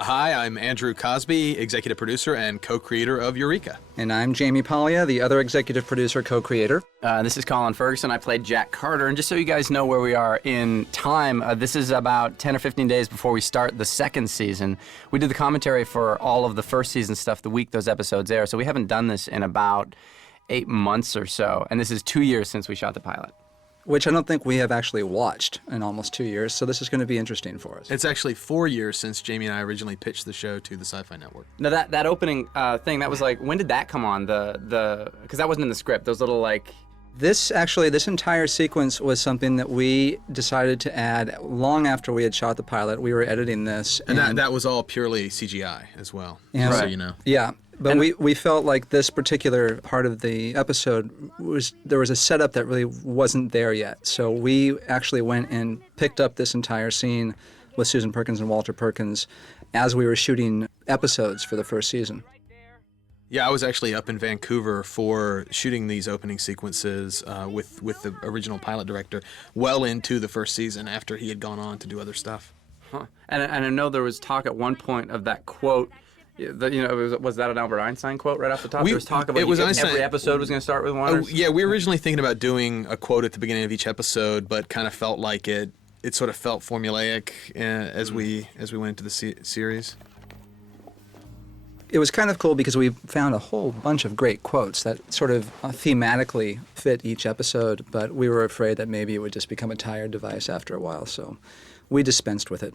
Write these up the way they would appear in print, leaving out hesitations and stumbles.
Hi, I'm Andrew Cosby, executive producer and co-creator of Eureka. And I'm Jamie Paglia, the other executive producer, co-creator. This is Colin Ferguson. I played Jack Carter. And just so you guys know where we are in time, this is about 10 or 15 days before we start the second season. We did the commentary for all of the first season stuff the week those episodes air, so we haven't done this in about 8 months or so. And this is 2 years since we shot the pilot. Which I don't think we have actually watched in almost 2 years, so this is going to be interesting for us. It's actually 4 years since Jamie and I originally pitched the show to the Sci-Fi Network. Now that opening thing, that was like, when did that come on? Because that wasn't in the script. Those little like... This entire sequence was something that we decided to add long after we had shot the pilot. We were editing this. And that was all purely CGI as well, and, so you know. Yeah. But we felt like this particular part of the episode there was a setup that really wasn't there yet. So we actually went and picked up this entire scene with Susan Perkins and Walter Perkins as we were shooting episodes for the first season. Yeah, I was actually up in Vancouver for shooting these opening sequences with the original pilot director well into the first season after he had gone on to do other stuff. Huh. And I know there was talk at one point of that quote. Was that an Albert Einstein quote right off the top? There was talk about every episode was going to start with one. Yeah, we were originally thinking about doing a quote at the beginning of each episode, but kind of felt like it sort of felt formulaic as we went into the series. It was kind of cool because we found a whole bunch of great quotes that sort of thematically fit each episode, but we were afraid that maybe it would just become a tired device after a while, so we dispensed with it.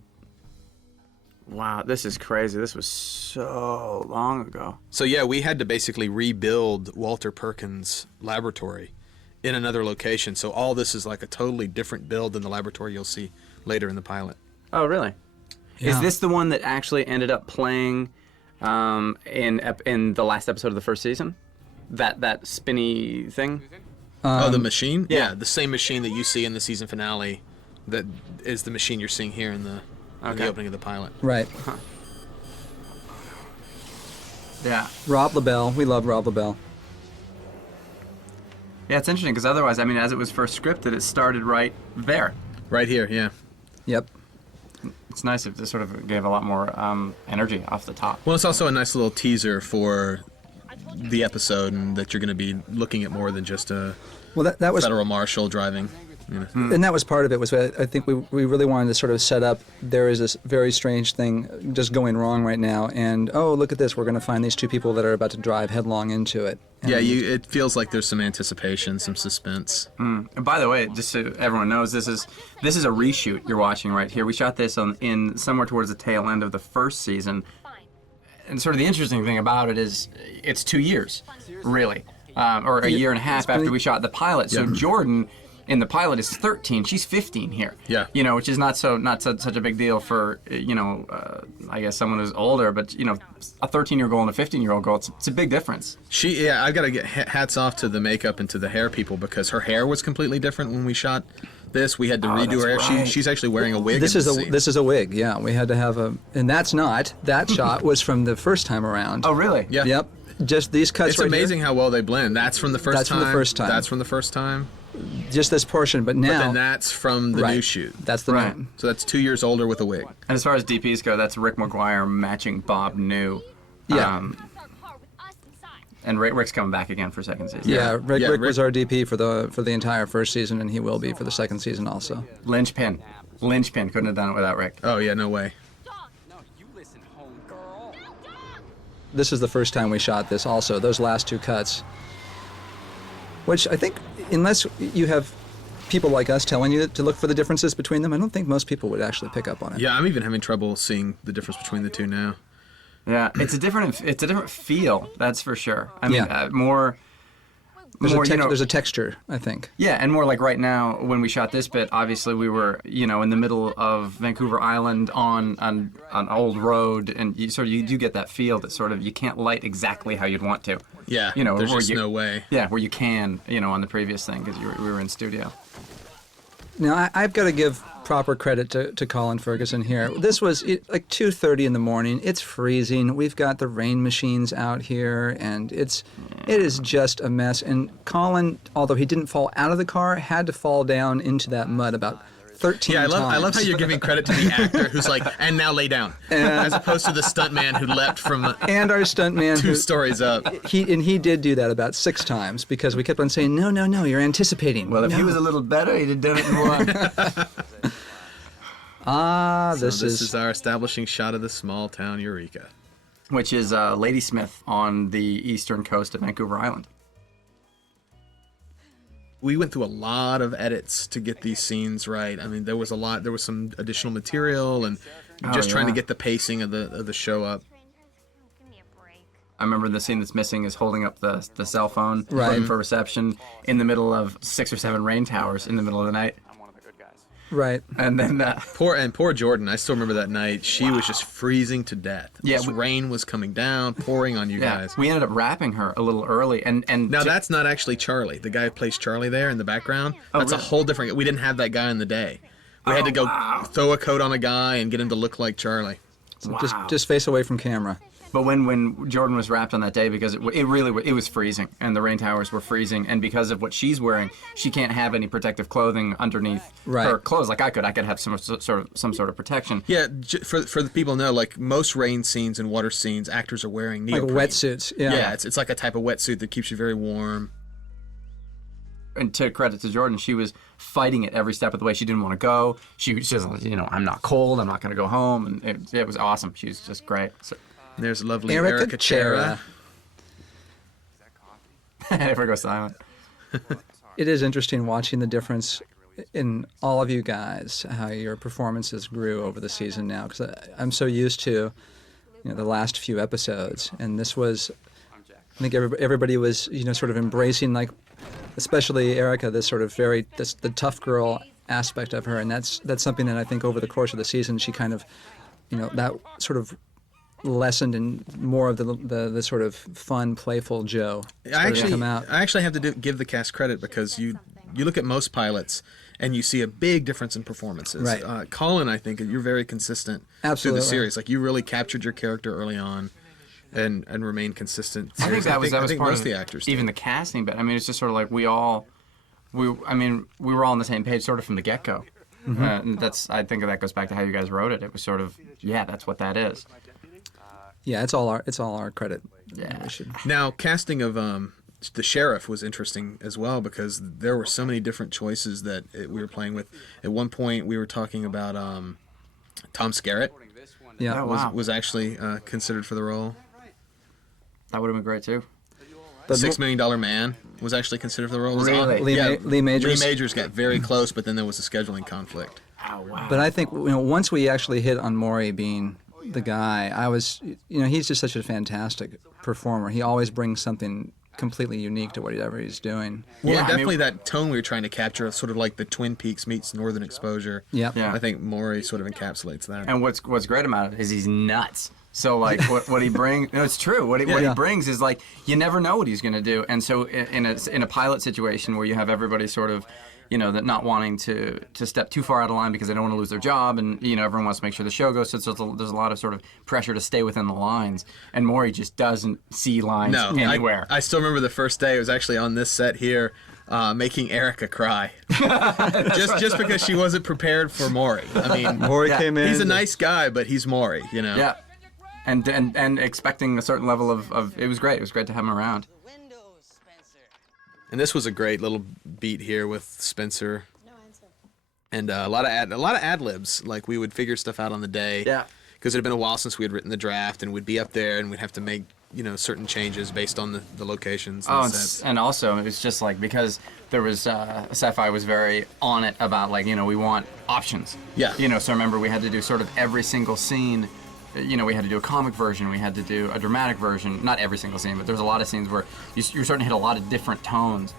Wow, this is crazy. This was so long ago. So yeah, we had to basically rebuild Walter Perkins' laboratory in another location. So all this is like a totally different build than the laboratory you'll see later in the pilot. Oh, really? Yeah. Is this the one that actually ended up playing in the last episode of the first season? That spinny thing? The machine? Yeah. The same machine that you see in the season finale that is the machine you're seeing here in the opening of the pilot. Right. Huh. Yeah. Rob LaBelle. We love Rob LaBelle. Yeah, it's interesting because otherwise, I mean, as it was first scripted, it started right there. Right here, yeah. Yep. It's nice if this sort of gave a lot more energy off the top. Well, it's also a nice little teaser for the episode, and that you're going to be looking at more than just a that was federal marshal driving. You know. And that was part of it. Was I think we really wanted to sort of set up. There is this very strange thing just going wrong right now, and oh, look at this! We're going to find these two people that are about to drive headlong into it. And it feels like there's some anticipation, some suspense. And by the way, just so everyone knows, this is a reshoot you're watching right here. We shot this in somewhere towards the tail end of the first season, and sort of the interesting thing about it is it's 2 years, really, or a year and a half after we shot the pilot. So Jordan in the pilot is 13. She's 15 here. Yeah. You know, which is not such a big deal for I guess someone who's older, but a 13-year-old girl and a 15-year-old girl, it's a big difference. I've got to get hats off to the makeup and to the hair people, because her hair was completely different when we shot this. We had to redo her hair. Right. She's actually wearing a wig. This is a wig. Yeah, we had to have and that shot was from the first time around. Oh, really? Yeah. Yep. Just these cuts. It's right amazing here. how well they blend. That's from the first That's time. from the first time. That's from the first time. Just this portion, but now. But then that's from the new shoot. That's the Right. new. So that's 2 years older with a wig. And as far as DPs go, that's Rick McGuire matching Bob New. Yeah. And Rick's coming back again for second season. Yeah, Rick Rick was our DP for the entire first season, and he will be for the second season also. Linchpin. Couldn't have done it without Rick. Oh yeah, no way. This is the first time we shot this also, those last two cuts. Which I think, unless you have people like us telling you to look for the differences between them, I don't think most people would actually pick up on it. Yeah, I'm even having trouble seeing the difference between the two now. Yeah, it's a different feel, that's for sure. I mean, Yeah. There's a texture, I think. Yeah, and more like right now, when we shot this bit, obviously we were, in the middle of Vancouver Island on an old road, and you do get that feel that sort of you can't light exactly how you'd want to. Yeah, there's just no way. Yeah, where you can, on the previous thing, because we were in studio. Now, I've got to give proper credit to Colin Ferguson here. This was like 2:30 in the morning. It's freezing. We've got the rain machines out here, and it is just a mess. And Colin, although he didn't fall out of the car, had to fall down into that mud about 13 Yeah, I times. love how you're giving credit to the actor who's like, and now lay down, as opposed to the stuntman who leapt from And our stuntman two who stories up. he did do that about 6 times because we kept on saying, no, you're anticipating. Well, if no. he was a little better, he'd have done it in one. This This is our establishing shot of the small town Eureka. Which is Ladysmith on the eastern coast of Vancouver Island. We went through a lot of edits to get these scenes right. I mean, there was some additional material and just trying to get the pacing of the show up. I remember the scene that's missing is holding up the cell phone Right. waiting for reception in the middle of 6 or 7 rain towers in the middle of the night. Right. And then Poor Jordan. I still remember that night. She was just freezing to death. Yeah, This rain was coming down, pouring on you guys. we ended up wrapping her a little early. And Now that's not actually Charlie. The guy who plays Charlie there in the background. That's really? a whole different. We didn't have that guy in the day. We had to go throw a coat on a guy and get him to look like Charlie. So just face away from camera. But when Jordan was wrapped on that day, because it was freezing and the rain towers were freezing, and because of what she's wearing, she can't have any protective clothing underneath her clothes like I could. I could have some sort of protection. Yeah, for the people to know, like most rain scenes and water scenes, actors are wearing Like neoprene. wetsuits. Yeah. Yeah, it's like a type of wetsuit that keeps you very warm. And to credit to Jordan, she was fighting it every step of the way. She didn't want to go. She was just, I'm not cold. I'm not going to go home. And it was awesome. She was just great. So. There's lovely Erica Chera. Never go silent. It is interesting watching the difference in all of you guys, how your performances grew over the season now. Because I'm so used to the last few episodes. And this was, I think everybody was, sort of embracing, like, especially Erica, this sort of the tough girl aspect of her. And that's something that I think over the course of the season, she kind of, that sort of lessened in more of the sort of fun, playful Joe. I come out. actually have to give the cast credit because you look at most pilots and you see a big difference in performances. Right. Colin, I think you're very consistent Absolutely. through the series. Like you really captured your character early on, and remained consistent. I think that was I think part most of the actors even did. the casting. But I mean, it's just sort of like we were all on the same page sort of from the get-go. Mm-hmm. And I think that goes back to how you guys wrote it. It was sort of, that's what that is. Yeah, it's all our credit. Yeah. We should. Now, casting of the sheriff was interesting as well because there were so many different choices that we were playing with. At one point, we were talking about Tom Skerritt Yeah. Oh, wow. was actually considered for the role. That would have been great too. But $6 Million Man was actually considered for the role. It was Really? Lee Majors. Lee Majors got very close, but then there was a scheduling conflict. Oh wow. But I think once we actually hit on Maury being the guy, I was he's just such a fantastic performer. He always brings something completely unique to whatever he's doing. Well, Yeah, and I mean- definitely that tone we were trying to capture, sort of like the Twin Peaks meets Northern Exposure. Yep. Yeah. I think Maury sort of encapsulates that. And what's great about it is he's nuts. So like what he brings, no, it's true. What he brings is like you never know what he's going to do. And so in a pilot situation where you have everybody sort of, that not wanting to step too far out of line because they don't want to lose their job, and everyone wants to make sure the show goes. So there's a lot of sort of pressure to stay within the lines. And Maury just doesn't see lines anywhere. I still remember the first day. It was actually on this set here. Making Erica cry, just because she wasn't prepared for Maury. I mean, Maury came in. he's a nice guy, but he's Maury, Yeah. And expecting a certain level of it was great. It was great to have him around. And this was a great little beat here with Spencer, and a lot of ad libs. Like we would figure stuff out on the day. Yeah. Because it had been a while since we had written the draft, and we'd be up there, and we'd have to make certain changes based on the locations. And Oh, the sets. and also it was just like because there was Syfy was very on it about like we want options. Yeah. So I remember we had to do sort of every single scene. We had to do a comic version, we had to do a dramatic version. Not every single scene, but there's a lot of scenes where you're starting to hit a lot of different tones.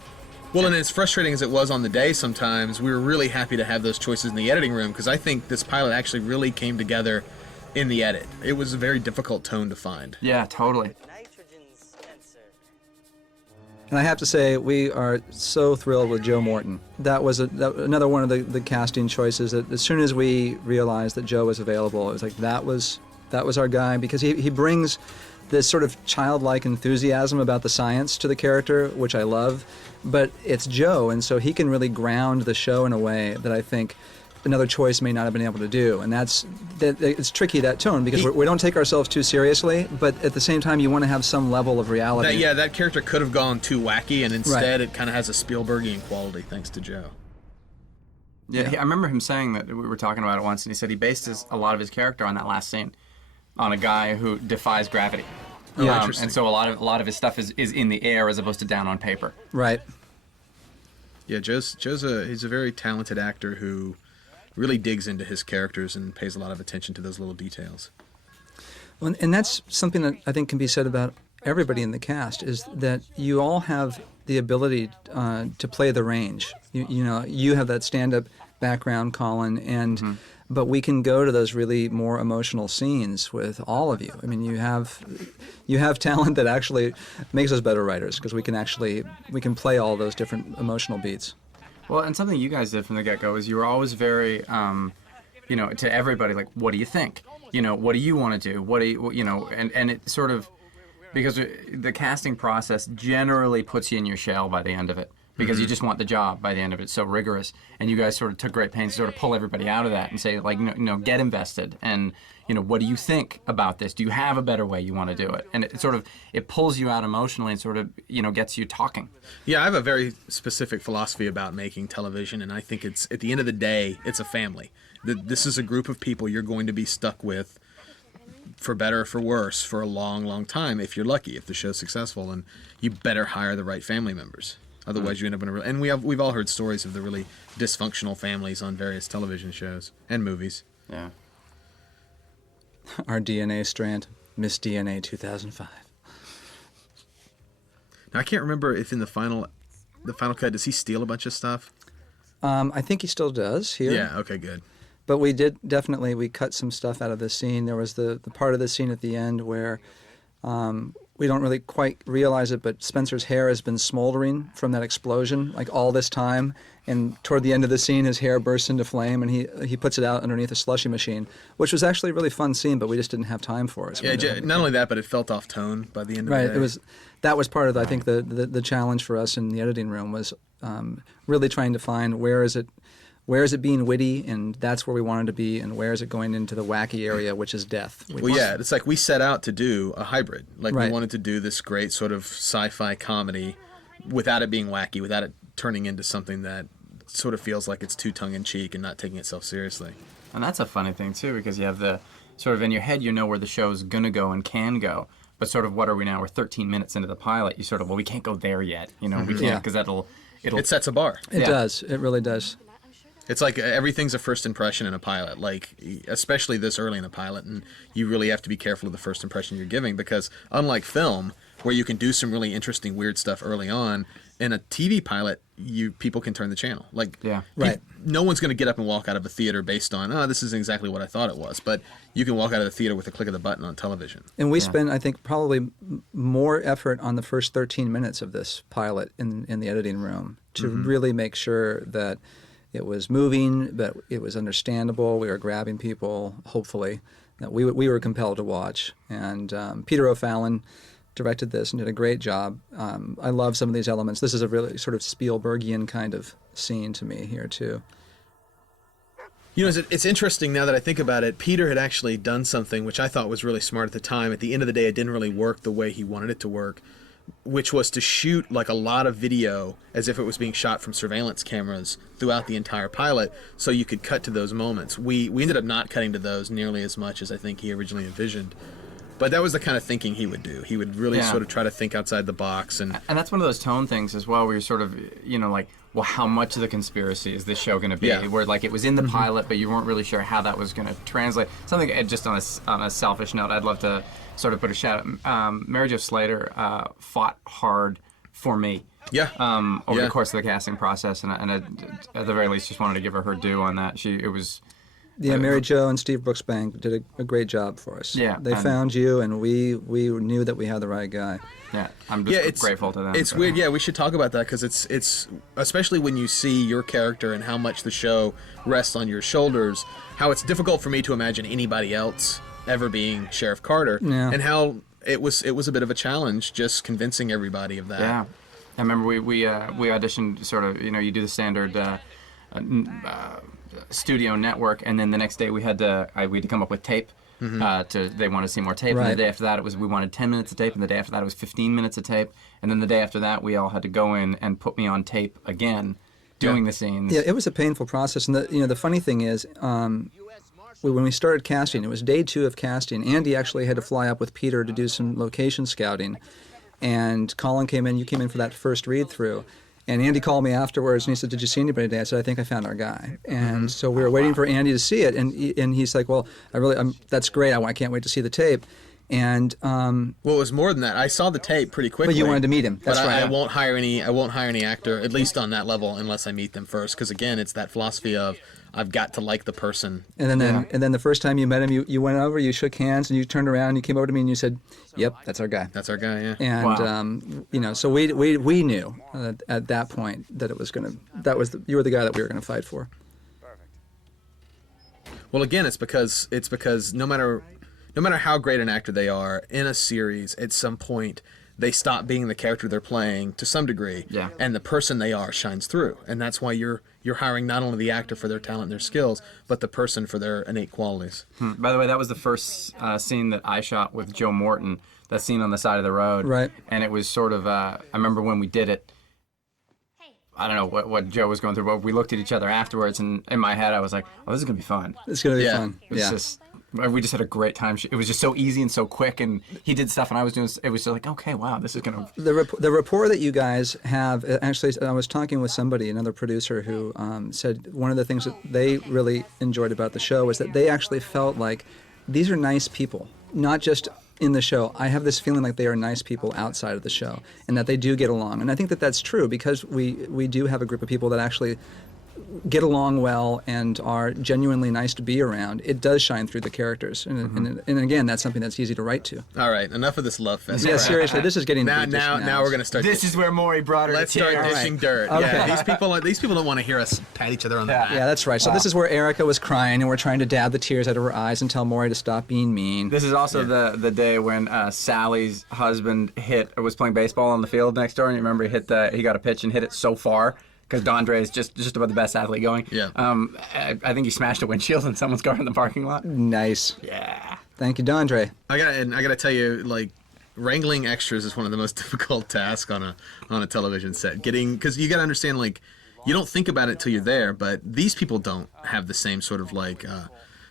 Well, and as frustrating as it was on the day sometimes, we were really happy to have those choices in the editing room because I think this pilot actually really came together in the edit. It was a very difficult tone to find. Yeah, totally. And I have to say, we are so thrilled with Joe Morton. That was another one of the casting choices that as soon as we realized that Joe was available, it was like that was our guy because he brings this sort of childlike enthusiasm about the science to the character, which I love. But it's Joe, and so he can really ground the show in a way that I think another choice may not have been able to do. And it's tricky, that tone, because we don't take ourselves too seriously, but at the same time you want to have some level of reality. That character could have gone too wacky, and instead it kind of has a Spielbergian quality thanks to Joe. Yeah, I remember him saying that. We were talking about it once, and he said he based a lot of his character on that last scene, on a guy who defies gravity. Interesting. And so a lot of his stuff is in the air as opposed to down on paper. Right. Yeah, he's a very talented actor who really digs into his characters and pays a lot of attention to those little details. Well, and that's something that I think can be said about everybody in the cast, is that you all have the ability to play the range. You have that stand-up background, Colin, and but we can go to those really more emotional scenes with all of you. I mean, you have talent that actually makes us better writers, because we can play all those different emotional beats. Well, and something you guys did from the get-go is you were always very, to everybody, like, what do you think? What do you want to do? What do you, and it sort of, because the casting process generally puts you in your shell by the end of it, because you just want the job by the end of it. It's so rigorous, and you guys sort of took great pains to sort of pull everybody out of that and say, like, get invested, and what do you think about this? Do you have a better way you want to do it? And it pulls you out emotionally and sort of gets you talking. Yeah, I have a very specific philosophy about making television, and I think it's, at the end of the day, it's a family. This is a group of people you're going to be stuck with, for better or for worse, for a long, long time, if you're lucky, if the show's successful, and you better hire the right family members. Otherwise, you end up in and we've all heard stories of the really dysfunctional families on various television shows and movies. Yeah. Our DNA strand, Miss DNA 2005. Now, I can't remember if in the final cut, does he steal a bunch of stuff? I think he still does here. Yeah. Okay. Good. But we cut some stuff out of this scene. There was the part of the scene at the end where we don't really quite realize it, but Spencer's hair has been smoldering from that explosion, like all this time. And toward the end of the scene, his hair bursts into flame, and he puts it out underneath a slushy machine, which was actually a really fun scene, but we just didn't have time for it. So not only that, but it felt off tone by the end of the day. Right. That was part of, I think, the challenge for us in the editing room was really trying to find where is it being witty, and that's where we wanted to be, and where is it going into the wacky area, which is death. It's like we set out to do a hybrid. Like, right. We wanted to do this great sort of sci-fi comedy without it being wacky, without it turning into something that sort of feels like it's too tongue-in-cheek and not taking itself seriously. And that's a funny thing, too, because you have the sort of in your head, where the show's going to go and can go. But sort of what are we now? We're 13 minutes into the pilot. You sort of, we can't go there yet. We can't, because it sets a bar. It does. It really does. It's like everything's a first impression in a pilot, like especially this early in a pilot, and you really have to be careful of the first impression you're giving, because unlike film, where you can do some really interesting, weird stuff early on, in a TV pilot, people can turn the channel. No one's going to get up and walk out of a theater based on, this isn't exactly what I thought it was, but you can walk out of the theater with a click of the button on television. And we spent, I think, probably more effort on the first 13 minutes of this pilot in the editing room to really make sure that it was moving, that it was understandable. We were grabbing people, hopefully, that we were compelled to watch. And Peter O'Fallon directed this and did a great job. I love some of these elements. This is a really sort of Spielbergian kind of scene to me here, too. It's interesting now that I think about it. Peter had actually done something which I thought was really smart at the time. At the end of the day, it didn't really work the way he wanted it to work, which was to shoot like a lot of video as if it was being shot from surveillance cameras throughout the entire pilot, so you could cut to those moments. We ended up not cutting to those nearly as much as I think he originally envisioned. But that was the kind of thinking he would do. He would really sort of try to think outside the box. And that's one of those tone things as well, where you're sort of, like, well, how much of the conspiracy is this show going to be? Yeah. Where, like, it was in the pilot, but you weren't really sure how that was going to translate. Something, just on a selfish note, I'd love to sort of put a shout out. Mary Jo Slater fought hard for me. Yeah. Over the course of the casting process, and at the very least, just wanted to give her due on that. Yeah, Mary Jo and Steve Brooksbank did a great job for us. Yeah, they found you, and we knew that we had the right guy. Yeah, I'm just grateful to them. It's weird. Yeah, we should talk about that, because it's especially when you see your character and how much the show rests on your shoulders, how it's difficult for me to imagine anybody else ever being Sheriff Carter, and how it was a bit of a challenge just convincing everybody of that. Yeah, I remember we auditioned sort of, you do the standard studio network, and then the next day we had to come up with tape. They wanted to see more tape, and the day after that we wanted 10 minutes of tape, and the day after that it was 15 minutes of tape, and then the day after that we all had to go in and put me on tape again, doing the scenes. Yeah, it was a painful process, and the funny thing is, when we started casting, it was day 2 of casting. Andy actually had to fly up with Peter to do some location scouting, and Colin came in. You came in for that first read through. And Andy called me afterwards, and he said, "Did you see anybody today?" I said, "I think I found our guy." And so we were waiting for Andy to see it, and he's like, "Well, that's great. I can't wait to see the tape." And well, it was more than that. I saw the tape pretty quickly. but you wanted to meet him. That's but right. I won't hire any actor, at least on that level, unless I meet them first. Because again, it's that philosophy of I've got to like the person. And then the first time you met him, you went over, you shook hands, and you turned around, and you came over to me, and you said, "Yep, that's our guy." That's our guy. Yeah. And so we knew at that point that it was you were the guy that we were going to fight for. Well, again, it's because no matter how great an actor they are in a series, at some point they stop being the character they're playing to some degree, and the person they are shines through, and that's why you're hiring not only the actor for their talent and their skills, but the person for their innate qualities. By the way, that was the first scene that I shot with Joe Morton. That scene on the side of the road, right? And it was sort of I remember when we did it. I don't know what Joe was going through, but we looked at each other afterwards, and in my head I was like, "Oh, this is gonna be fun. It's gonna be fun." We just had a great time. It was just so easy and so quick, and he did stuff, and I was doing. It was just like, okay, wow, this is gonna. The rapport that you guys have. Actually, I was talking with somebody, another producer, who said one of the things that they really enjoyed about the show was that they actually felt like these are nice people, not just in the show. I have this feeling like they are nice people outside of the show, and that they do get along. And I think that that's true because we do have a group of people that actually get along well and are genuinely nice to be around. It does shine through the characters, and again, that's something that's easy to write to. All right, enough of this love fest. Yeah, seriously, this is getting now we're gonna start. This is where Maury brought her. Let's start dishing dirt. Okay. Yeah, these people don't want to hear us pat each other on the back. Yeah, that's right. So this is where Eureka was crying, and we're trying to dab the tears out of her eyes and tell Maury to stop being mean. This is also the day when Sally's husband was playing baseball on the field next door, and you remember he got a pitch and hit it so far. Because Dondre is just about the best athlete going. Yeah. I think he smashed a windshield in someone's car in the parking lot. Nice. Yeah. Thank you, Dondre. I gotta tell you, like, wrangling extras is one of the most difficult tasks on a television set. Because you gotta understand, like, you don't think about it till you're there, but these people don't have the same sort of like.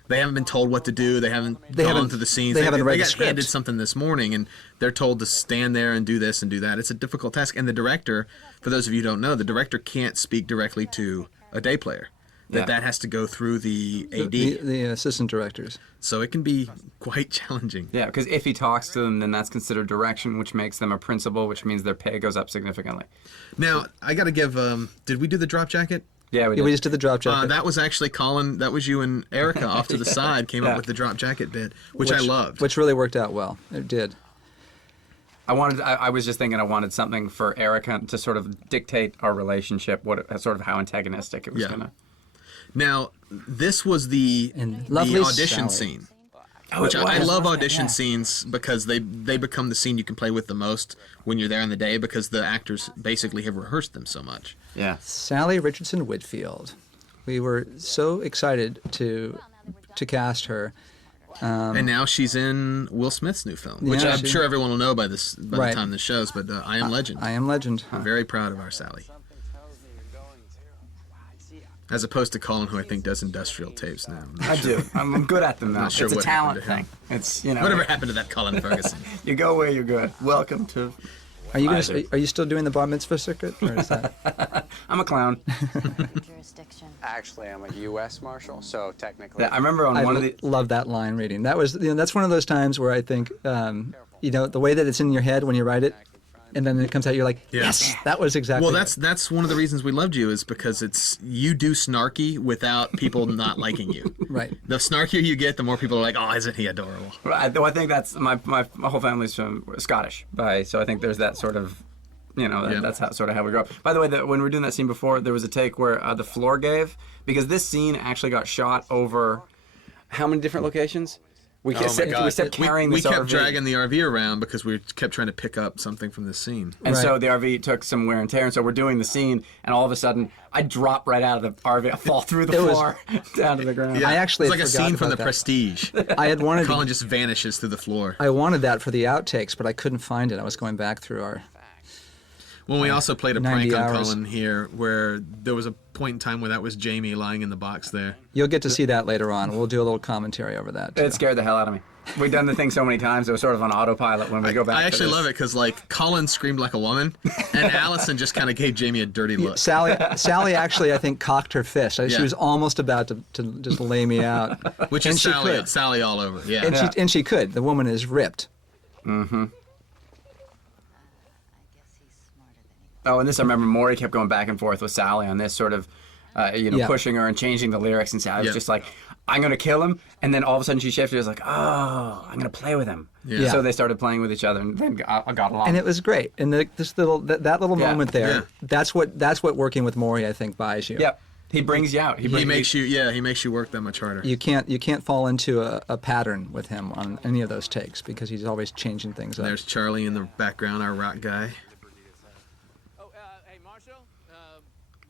They haven't been told what to do. They haven't gone through the scenes. They haven't read the got script. handed something this morning, and they're told to stand there and do this and do that. It's a difficult task. And the director, for those of you who don't know, the director can't speak directly to a day player. That has to go through the AD. The assistant directors. So it can be quite challenging. Yeah, because if he talks to them, then that's considered direction, which makes them a principal, which means their pay goes up significantly. Now, I got to give... did we do the drop jacket? Yeah, we did. We just did the drop jacket. That was actually Colin. That was you and Eureka off to the side came up with the drop jacket bit, which I loved. Which really worked out well. It did. I was just thinking I wanted something for Eureka to sort of dictate our relationship, sort of how antagonistic it was going to... Now, this was the audition scene. Which I love audition scenes because they become the scene you can play with the most when you're there on the day because the actors basically have rehearsed them so much. Yeah. Sally Richardson Whitfield. We were so excited to cast her. And now she's in Will Smith's new film, which I'm sure everyone will know by the time this shows, but I Am Legend. I Am Legend. I'm very proud of our Sally. As opposed to Colin, who I think does industrial tapes now. I do. I'm good at them now. Not sure it's a what talent happened thing. It's whatever happened to that Colin Ferguson. You go where you're good. Welcome to. Are you still doing the bar mitzvah circuit, or is that? I'm a clown. Actually, I'm a U.S. Marshal, so technically. Yeah, I remember on one of the. Love that line reading. That was that's one of those times where I think the way that it's in your head when you write it. And then it comes out, you're like, yes, that was exactly. Well, that's one of the reasons we loved you is because you do snarky without people not liking you. Right. The snarkier you get, the more people are like, oh, isn't he adorable? I think that's my whole family's from Scottish, so I think there's that sort of, that's how we grow up. By the way, when we were doing that scene before, there was a take where the floor gave because this scene actually got shot over how many different locations? We Oh kept, my God. we kept carrying we this kept RV. dragging the RV around because we kept trying to pick up something from the scene. And Right. so the RV took some wear and tear, and so we're doing the scene, and all of a sudden, I drop right out of the RV, I fall through the floor down to the ground. Yeah, I actually it's like a forgot scene from about The that. Prestige. I had wanted Colin to, just vanishes through the floor. I wanted that for the outtakes, but I couldn't find it. I was going back through our. When we also played a 90 prank on hours. Colin here, where there was a point in time where that was Jamie lying in the box there. You'll get to see that later on. We'll do a little commentary over that. Too. It scared the hell out of me. We've done the thing so many times, it was sort of on autopilot when we go back I to actually this. love it because like Colin screamed like a woman, and Allison just kind of gave Jamie a dirty look. Sally actually, I think, cocked her fist. She Yeah. was almost about to just lay me out. Which and is she Sally, could. Sally all over. Yeah. And she could. The woman is ripped. Oh, and this I remember Maury kept going back and forth with Sally on this sort of, Yeah. pushing her and changing the lyrics, and Sally was Yeah. just like, "I'm gonna kill him," and then all of a sudden she shifted. It was like, "Oh, I'm gonna play with him." Yeah. So they started playing with each other, and then I got along. And it was great. And this little that little Yeah. moment there, Yeah. that's what working with Maury, I think, buys you. Yep, he brings you out. He makes you work that much harder. You can't fall into a pattern with him on any of those takes because he's always changing things up. There's Charlie in the background, our rock guy.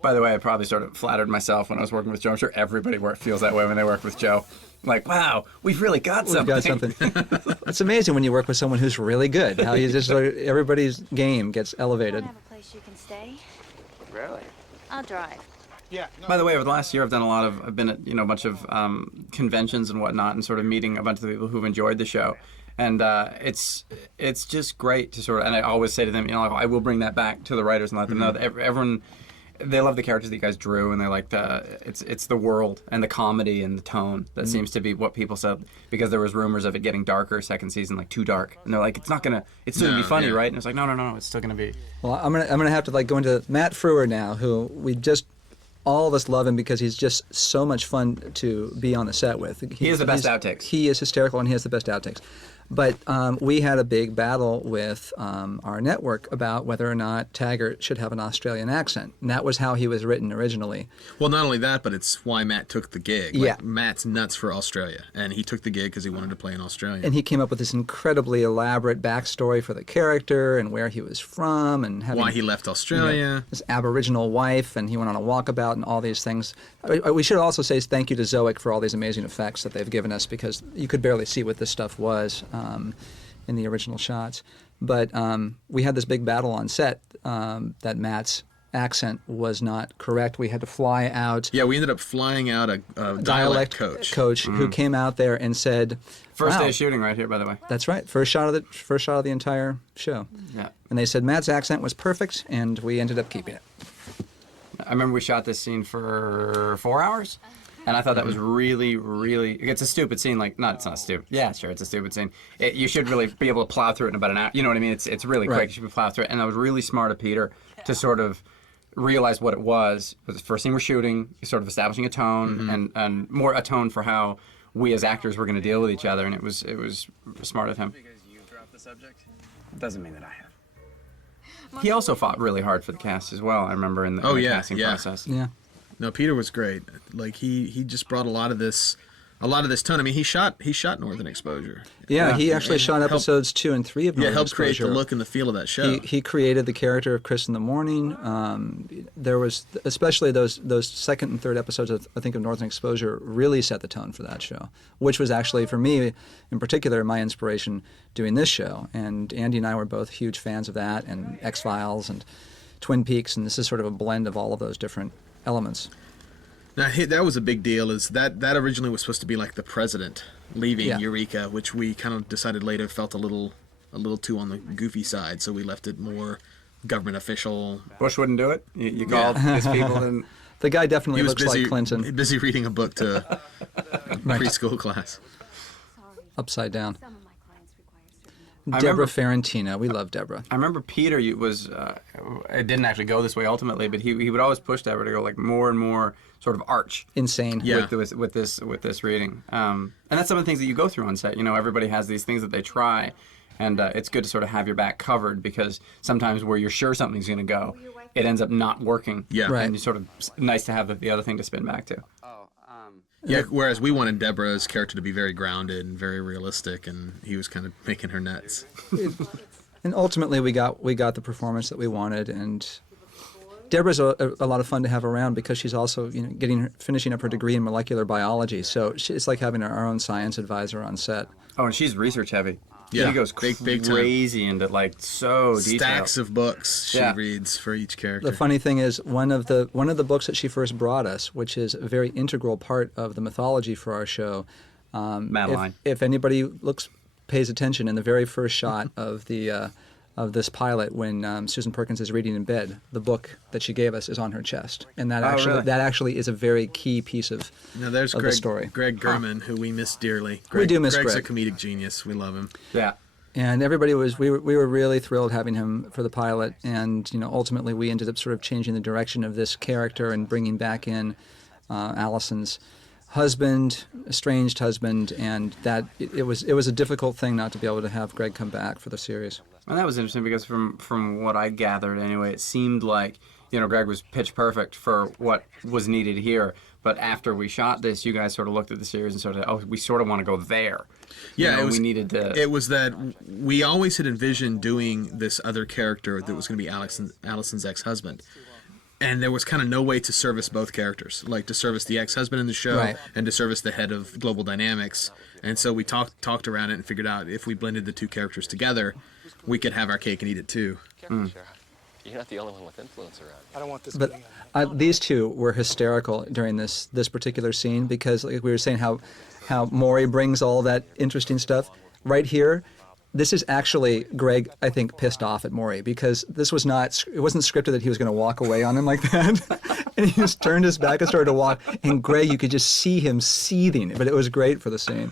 By the way, I probably sort of flattered myself when I was working with Joe. I'm sure everybody feels that way when they work with Joe. Like, wow, we've really got We've something. got something. It's amazing when you work with someone who's really good. How you just everybody's game gets elevated. Have a place you can stay? Really? I'll drive. By the way, over the last year, I've been at a bunch of conventions and whatnot, and sort of meeting a bunch of people who've enjoyed the show, and it's just great to sort of. And I always say to them, I will bring that back to the writers and let them know that everyone. They love the characters that you guys drew, and they like it's the world and the comedy and the tone that seems to be what people said, because there was rumors of it getting darker second season, like too dark, and they're like, it's still gonna be funny, yeah. right? And it's like, no, it's still gonna be. Well, I'm gonna have to go into Matt Frewer now, who all of us love him because he's just so much fun to be on the set with. He has the best he's- outtakes. He is hysterical, and he has the best outtakes. But we had a big battle with our network about whether or not Taggart should have an Australian accent. And that was how he was written originally. Well, not only that, but it's why Matt took the gig. Yeah. Matt's nuts for Australia, and he took the gig because he wanted to play in Australia. And he came up with this incredibly elaborate backstory for the character and where he was from and having Why he left Australia. his Aboriginal wife, and he went on a walkabout and all these things. We should also say thank you to Zoic for all these amazing effects that they've given us, because you could barely see what this stuff was in the original shots. But we had this big battle on set that Matt's accent was not correct. We had to fly out Yeah, we ended up flying out a dialect coach. who came out there and said, First wow, day of shooting right here, by the way. that's right. First shot of the entire show. Yeah. And they said Matt's accent was perfect, and we ended up keeping it. I remember we shot this scene for 4 hours, and I thought that was really, really. It's a stupid scene. Like, no, it's not stupid. Yeah, sure, it's a stupid scene. You should really be able to plow through it in about an hour. You know what I mean? It's really quick. Right. You should be plow through it. And I was really smart of Peter to sort of realize what it was. It was the first thing we're shooting, sort of establishing a tone, and more a tone for how we as actors were going to deal with each other. And it was smart of him. Because you dropped the subject? Doesn't mean that I have. He also fought really hard for the cast as well. I remember in the casting process. Yeah. No, Peter was great. Like he just brought a lot of this tone. I mean, he shot Northern Exposure. Yeah, he actually and shot helped- episodes 2 and 3 of Yeah, Northern helped create the Exposure. look and the feel of that show. He created the character of Chris in the Morning. There was, especially those second and third episodes of, I think, of Northern Exposure really set the tone for that show, which was actually, for me in particular, my inspiration doing this show. And Andy and I were both huge fans of that, and X-Files and Twin Peaks, and this is sort of a blend of all of those different elements. Now, that was a big deal. Is that originally was supposed to be like the president leaving Yeah. Eureka, which we kind of decided later felt a little too on the goofy side, so we left it more government official. Bush wouldn't do it. You called his people and. The guy definitely He was looks busy like Clinton, busy reading a book to preschool class. upside down. Some of my clients require certain I Deborah remember- Ferentino. We love Deborah. I remember Peter was. It didn't actually go this way ultimately, but he would always push Deborah to go like more and more sort of arch. Insane. Yeah. With this reading, and that's some of the things that you go through on set. Everybody has these things that they try, and it's good to sort of have your back covered, because sometimes where you're sure something's going to go, it ends up not working. Yeah. Right. And it's sort of nice to have the other thing to spin back to. Oh, Yeah, whereas we wanted Deborah's character to be very grounded and very realistic, and he was kind of making her nuts. And ultimately, we got the performance that we wanted, and Deborah's a lot of fun to have around because she's also finishing up her degree in molecular biology. So it's like having our own science advisor on set. Oh, and she's research heavy. Yeah, She goes big time. crazy into like so detailed. Stacks of books she reads for each character. The funny thing is, one of the books that she first brought us, which is a very integral part of the mythology for our show. Madeline. If anybody pays attention in the very first shot of the of this pilot, when Susan Perkins is reading in bed, the book that she gave us is on her chest, and that actually is a very key piece of there's the story. Greg Gurman, who we miss dearly. We do miss Greg's Greg. a comedic genius. We love him. Yeah. And everybody we were really thrilled having him for the pilot, and ultimately we ended up sort of changing the direction of this character and bringing back in Allison's husband, estranged husband, and that it was a difficult thing not to be able to have Greg come back for the series. And that was interesting because from what I gathered anyway, it seemed like Greg was pitch perfect for what was needed here. But after we shot this, you guys sort of looked at the series and sort of, we sort of want to go there. Yeah, we needed to. It was that we always had envisioned doing this other character that was going to be Allison's ex-husband. And there was kind of no way to service both characters, like to service the ex-husband in the show Right. and to service the head of Global Dynamics. And so we talked around it and figured out if we blended the two characters together, we could have our cake and eat it too. Careful, Shara. You're not the only one with influence around. I don't want this. But these two were hysterical during this particular scene because, like we were saying, how Maury brings all that interesting stuff. Right here, this is actually Greg, I think, pissed off at Maury because it wasn't scripted that he was going to walk away on him like that. And he just turned his back and started to walk. And Greg, you could just see him seething, but it was great for the scene.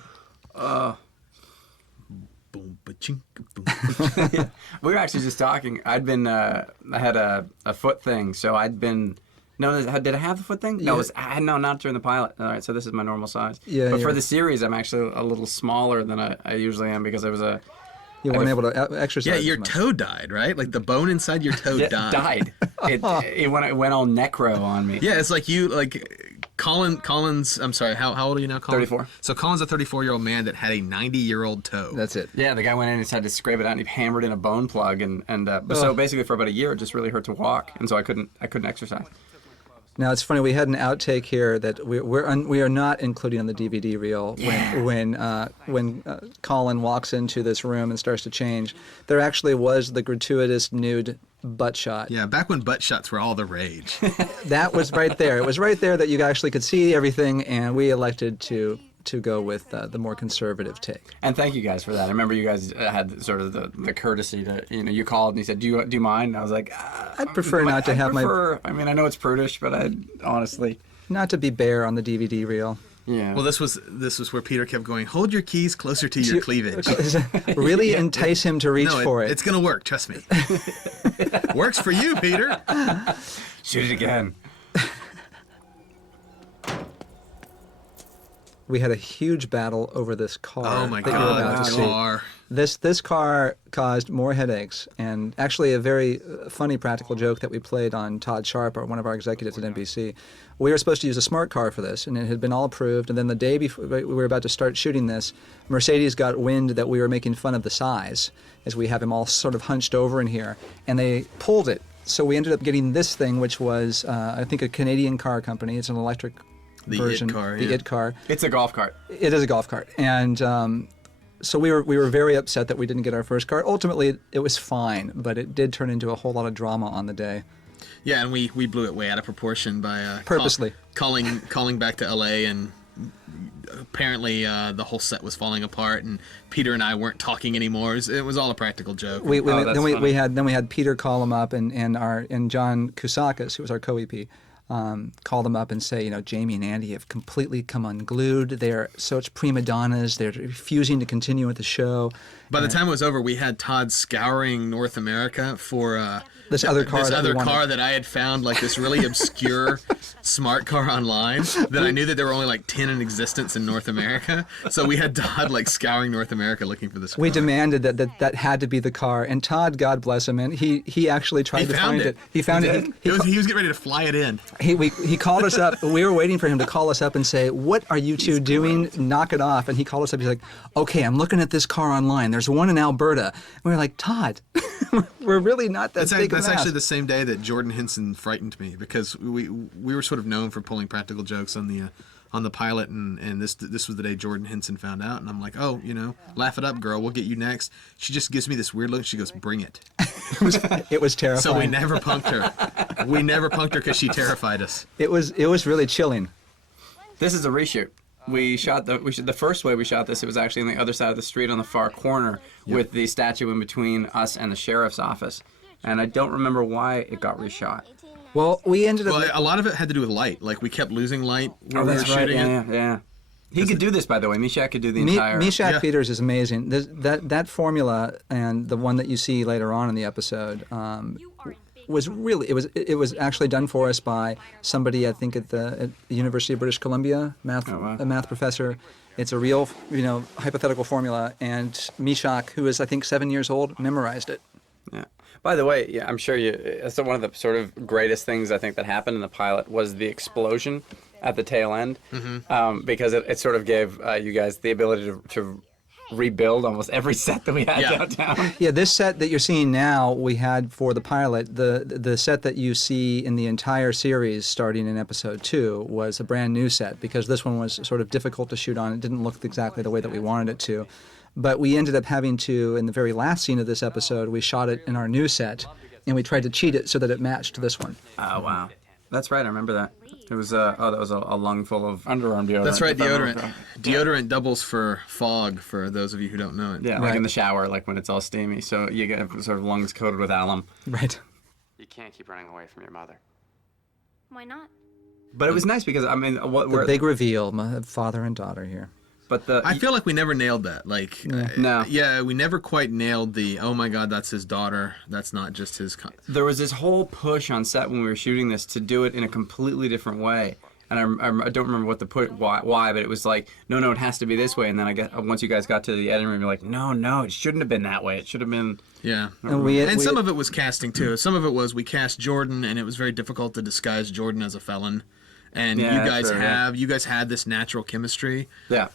Boom, ba-chink, boom. We were actually just talking. I had a foot thing, so I'd been. No, did I have the foot thing? No, not during the pilot. All right, so this is my normal size. Yeah, but for yeah. the series, I'm actually a little smaller than I usually am because I was a. You weren't able to exercise. Yeah, as your much. toe died, right? Like the bone inside your toe died. It went all necro on me. Yeah, it's like Colin's, I'm sorry, how old are you now, Colin? 34. So Colin's a 34-year-old man that had a 90-year-old toe. That's it. Yeah, the guy went in and tried to scrape it out, and he hammered in a bone plug, so basically for about a year, it just really hurt to walk, and so I couldn't exercise. Now it's funny. We had an outtake here that we are not including on the DVD reel when Colin walks into this room and starts to change. There actually was the gratuitous nude butt shot. Yeah, back when butt shots were all the rage. That was right there. It was right there that you actually could see everything, and we elected to go with the more conservative take. And thank you guys for that. I remember you guys had sort of the courtesy to, you called and you said, do you mind? And I was like, I'd prefer not to have I mean, I know it's prudish, but I honestly. not to be bare on the DVD reel. Yeah. Well, this was where Peter kept going, hold your keys closer to your cleavage. Really entice him to reach for it. It's going to work, trust me. Works for you, Peter. Shoot it again. We had a huge battle over this car. Oh my that you're about God, to the see. car. This car caused more headaches, and actually a very funny practical joke that we played on Todd Sharp, one of our executives at NBC. We were supposed to use a smart car for this, and it had been all approved. And then the day before we were about to start shooting this, Mercedes got wind that we were making fun of the size, as we have him all sort of hunched over in here, and they pulled it. So we ended up getting this thing, which was, I think, a Canadian car company. It's an electric version. IT car, the yeah. IT car. It's a golf cart. It is a golf cart, and so we were very upset that we didn't get our first car. Ultimately, it was fine, but it did turn into a whole lot of drama on the day. Yeah, and we blew it way out of proportion by Purposely. calling back to LA, and apparently the whole set was falling apart, and Peter and I weren't talking anymore. It was all a practical joke. We funny. had Peter call him up, and John Kousakis, who was our co-EP, call them up and say, Jamie and Andy have completely come unglued. They're such prima donnas. They're refusing to continue with the show. By the time it was over, we had Todd scouring North America for This other car. This that we other wanted. car that I had found, like this really obscure smart car online that I knew that there were only like 10 in existence in North America. So we had Todd like scouring North America looking for this car. We demanded that had to be the car, and Todd, God bless him, and he actually tried to find it. He found it. He was getting ready to fly it in. He called us up. We were waiting for him to call us up and say, "What are you two doing? Knock it off!" And he called us up. He's like, "Okay, I'm looking at this car online. There's one in Alberta." And we were like, "Todd, we're really not that big." That's actually the same day that Jordan Henson frightened me, because we were sort of known for pulling practical jokes on the pilot, and this was the day Jordan Henson found out, and I'm like, oh, laugh it up, girl, we'll get you next. She just gives me this weird look. She goes, bring it. It was terrifying. So we never punked her. We never punked her because she terrified us. It was really chilling. This is a reshoot. We shot the first way we shot this. It was actually on the other side of the street on the far corner, with the statue in between us and the sheriff's office. And I don't remember why it got reshot. Well, we ended up. Well, a lot of it had to do with light. Like, we kept losing light when we were That's right. shooting it. Yeah. He could do this, by the way. Mishak could do the entire. Mishak Yeah. Peters is amazing. That formula and the one that you see later on in the episode was really it was actually done for us by somebody, I think, at the University of British Columbia, a math professor. It's a real hypothetical formula, and Mishak, who is I think 7 years old, memorized it. Yeah. By the way, yeah, I'm sure so one of the sort of greatest things I think that happened in the pilot was the explosion at the tail end, because it sort of gave you guys the ability to rebuild almost every set that we had downtown. Yeah, this set that you're seeing now, we had for the pilot. The set that you see in the entire series, starting in episode 2, was a brand new set, because this one was sort of difficult to shoot on. It didn't look exactly the way that we wanted it to. But we ended up having to, in the very last scene of this episode, we shot it in our new set, and we tried to cheat it so that it matched this one. Oh, wow. That's right, I remember that. It was that was a lung full of underarm deodorant. That's right, deodorant. Deodorant doubles for fog, for those of you who don't know it. Yeah, like in the shower, like when it's all steamy. So you get sort of lungs coated with alum. Right. You can't keep running away from your mother. Why not? But it was nice because, I mean, The big reveal, my father and daughter here. But I feel like we never nailed that. Like, No. Yeah, we never quite nailed the, oh my God, that's his daughter. That's not just his. There was this whole push on set when we were shooting this to do it in a completely different way. And I don't remember what the why, but it was like, no, it has to be this way. And then I guess once you guys got to the editing room, you're like, no, it shouldn't have been that way. It should have been. Yeah. And some of it was casting too. Some of it was we cast Jordan, and it was very difficult to disguise Jordan as a felon. And Yeah, you guys had this natural chemistry. Yeah.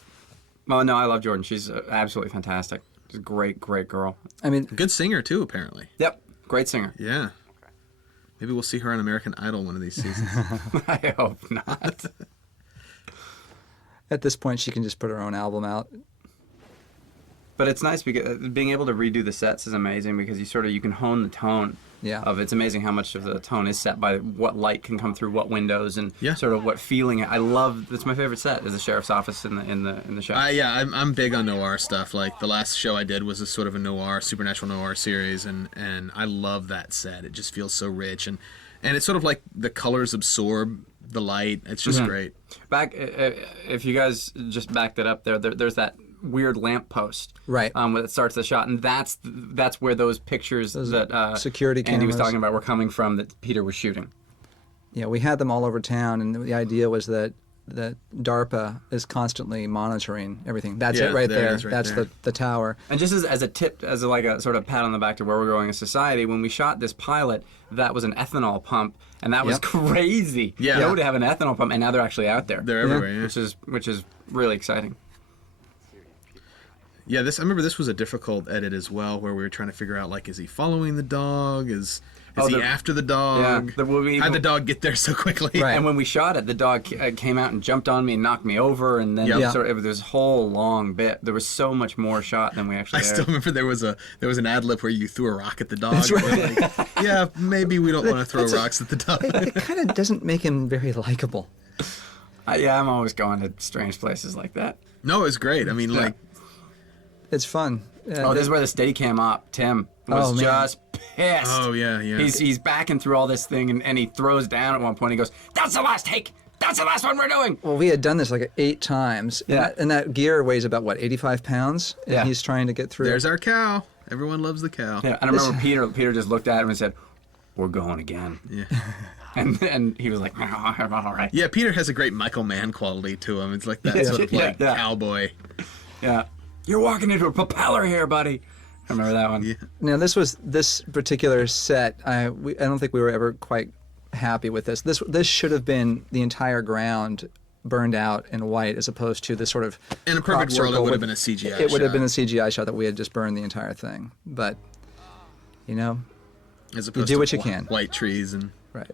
Well, no, I love Jordan. She's absolutely fantastic. She's a great, great girl. I mean, Good singer too, apparently. Yep, great singer. Yeah. Maybe we'll see her on American Idol one of these seasons. I hope not. at this point, she can just put her own album out. But it's nice because being able to redo the sets is amazing because you can hone the tone. Yeah. Of it's amazing how much of the tone is set by what light can come through what windows and sort of what feeling. I love. That's my favorite set is the sheriff's office in the show. Yeah, I'm big on noir stuff. Like the last show I did was a sort of a noir, supernatural noir series, and I love that set. It just feels so rich, and it's sort of like the colors absorb the light. It's just great. Back, if you guys just backed it up there's that weird lamp post, Right. That starts the shot, and that's where those pictures that security Andy was cameras. talking about were coming from that Peter was shooting. Yeah, we had them all over town, and the idea was that DARPA is constantly monitoring everything. That's Yeah, it right there it there. is right That's there. the tower. And just as a tip, as like a sort of pat on the back to where we're going as society, when we shot this pilot, that was an ethanol pump, and that was Yep. crazy. Yeah. They would have an ethanol pump, and now they're actually out there. They're everywhere. Yeah. Which is really exciting. Yeah, I remember this was a difficult edit as well, where we were trying to figure out, like, is he following the dog? Is he after the dog? Yeah. How'd the dog get there so quickly? Right. And when we shot it, the dog came out and jumped on me and knocked me over, and then Yep. sort of, it was this whole long bit. There was so much more shot than we actually I aired. still remember there was an ad lib where you threw a rock at the dog. That's right. We're like, yeah, maybe we don't want to throw rocks at the dog. It kind of doesn't make him very likable. I'm always going to strange places like that. No, it was great. I mean, like, It's fun. This is where the Steadicam op, Tim, was Oh, man. just pissed. oh yeah. He's backing through all this thing, and he throws down at one point. He goes, "That's the last take. That's the last one we're doing." Well, we had done this like 8 times. Yeah. And that gear weighs about, 85 pounds? And Yeah. he's trying to get through. There's our cow. Everyone loves the cow. Yeah, and I remember Peter just looked at him and said, we're going again. Yeah. And he was like, all right. Yeah, Peter has a great Michael Mann quality to him. It's like that sort of like Yeah. cowboy. Yeah. You're walking into a propeller here, buddy. I remember that one. Yeah. Now, this particular set. I don't think we were ever quite happy with this. This should have been the entire ground burned out in white, as opposed to this sort of In a crop perfect world, it circle would have with- been a CGI It would have shot. been a CGI shot that we had just burned the entire thing. But you know, As opposed do to what you can. white trees and right?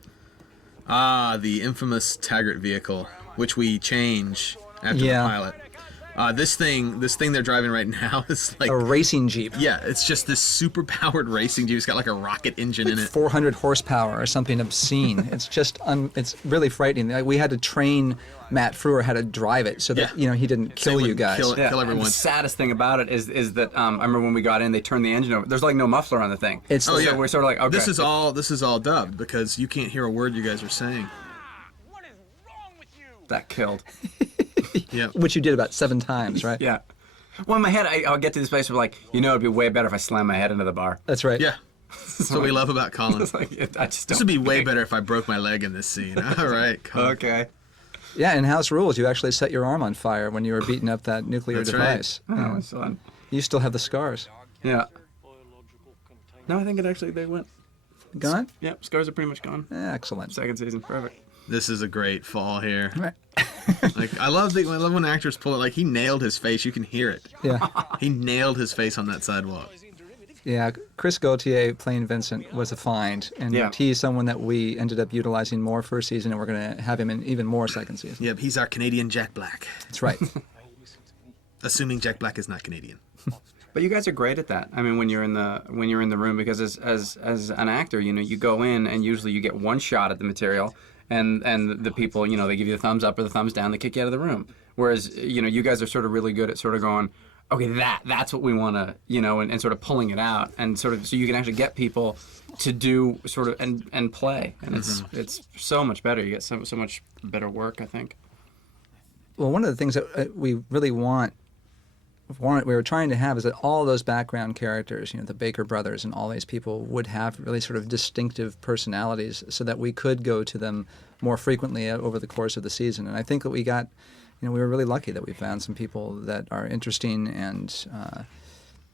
the infamous Taggart vehicle, which we change after Yeah. the pilot. This thing they're driving right now is like A racing jeep. yeah, it's just this super powered racing jeep. It's got like a rocket engine in it. 400 horsepower or something obscene. It's just it's really frightening. Like, we had to train Matt Frewer how to drive it so that Yeah. he didn't So kill he you wouldn't guys. kill Yeah, and everyone. the saddest thing about it is that I remember when we got in, they turned the engine over. There's like no muffler on the thing. It's- so Oh, yeah. we're sort of like, okay. This is all dubbed because you can't hear a word you guys are saying. that killed. Yeah. Which you did about 7 times, right? Yeah. Well, in my head, I'll get to this place where like, it'd be way better if I slam my head into the bar. That's right. Yeah. That's what we love about Colin. It's like, I just don't This would be way think- better if I broke my leg in this scene. All right, Colin. Okay. Yeah, in House Rules, you actually set your arm on fire when you were beating up that nuclear That's right. device. Oh, it's fun. You still have the scars. Yeah. No, I think they went. Gone? Yep, scars are pretty much gone. Excellent. Second season, perfect. This is a great fall here. Right. Like I love when actors pull it. Like he nailed his face. You can hear it. Yeah. He nailed his face on that sidewalk. Yeah, Chris Gaultier playing Vincent was a find, and Yeah. he's someone that we ended up utilizing more first season, and we're going to have him in even more second season. Yep, he's our Canadian Jack Black. That's right. Assuming Jack Black is not Canadian. But you guys are great at that. I mean, when you're in the room, because as an actor, you go in and usually you get one shot at the material, and the people, they give you the thumbs up or the thumbs down, they kick you out of the room. Whereas, you guys are sort of really good at sort of going, okay, that's what we want to, and sort of pulling it out, and sort of so you can actually get people to do sort of and play, and it's so much better. You get so much better work, I think. Well, one of the things that we really we were trying to have is that all those background characters, the Baker brothers and all these people would have really sort of distinctive personalities so that we could go to them more frequently over the course of the season. And I think that we got, we were really lucky that we found some people that are interesting and,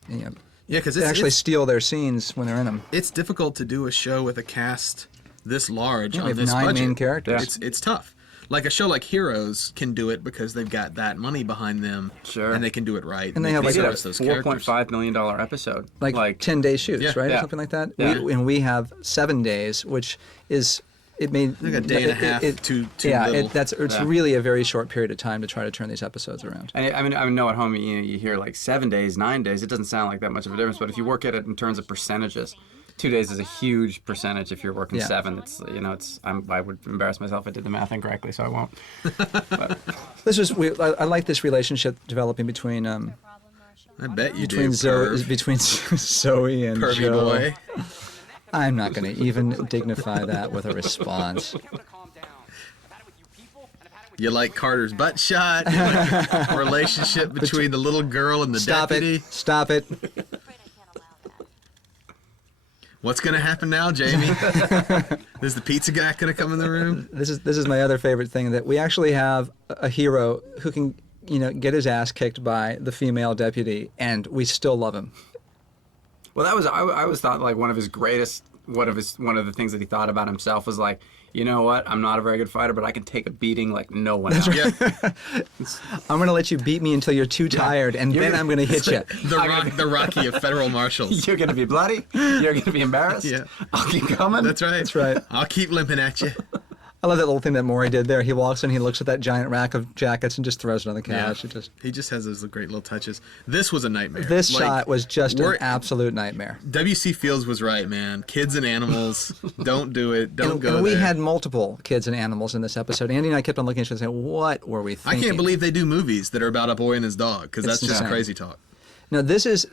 Yeah, because actually steal their scenes when they're in them. it's difficult to do a show with a cast this large Yeah, we on have this 9 budget. main characters. It's tough. Like a show like Heroes can do it because they've got that money behind them, Sure. and they can do it right. And they have can like service those characters. $4.5 million episode. Like 10-day shoots, Yeah. right? Or Yeah. something like that. Yeah. We have 7 days, which is it made Like a day and a half, too yeah, little. it's Yeah. really a very short period of time to try to turn these episodes around. I know at home you hear like 7 days, 9 days. It doesn't sound like that much of a difference, but if you work at it in terms of percentages, 2 days is a huge percentage. If you're working Yeah. 7, I would embarrass myself if I did the math incorrectly, so I won't. I like this relationship developing between I bet you between do. between Zoe and Pervy Joe. boy. I'm not going to even dignify that with a response. You like Carter's butt shot? You like the relationship between the little girl and the Stop deputy? it! Stop it! What's gonna happen now, Jamie? Is the pizza guy gonna come in the room? This is my other favorite thing, that we actually have a hero who can get his ass kicked by the female deputy, and we still love him. Well, that was I always thought like one of his greatest, one of the things that he thought about himself was like, you know what? I'm not a very good fighter, but I can take a beating like no one else. Yeah, I'm going to let you beat me until you're too tired, and then I'm going to hit you. the Rocky of federal marshals. You're gonna be bloody. You're gonna be embarrassed. Yeah. I'll keep coming. That's right. That's right. I'll keep limping at you. I love that little thing that Maury did there. He walks in, he looks at that giant rack of jackets and just throws it on the couch. It just, He just has those great little touches. This was a nightmare. this Like, shot was just an we're- absolute nightmare. W.C. Fields was right, man. Kids and animals, don't do it. Don't And, go and we there. had multiple kids and animals in this episode. Andy and I kept on looking at each other and saying, what were we I thinking? can't believe they do movies that are about a boy and his dog, because that's It's just insane. crazy talk. No, this is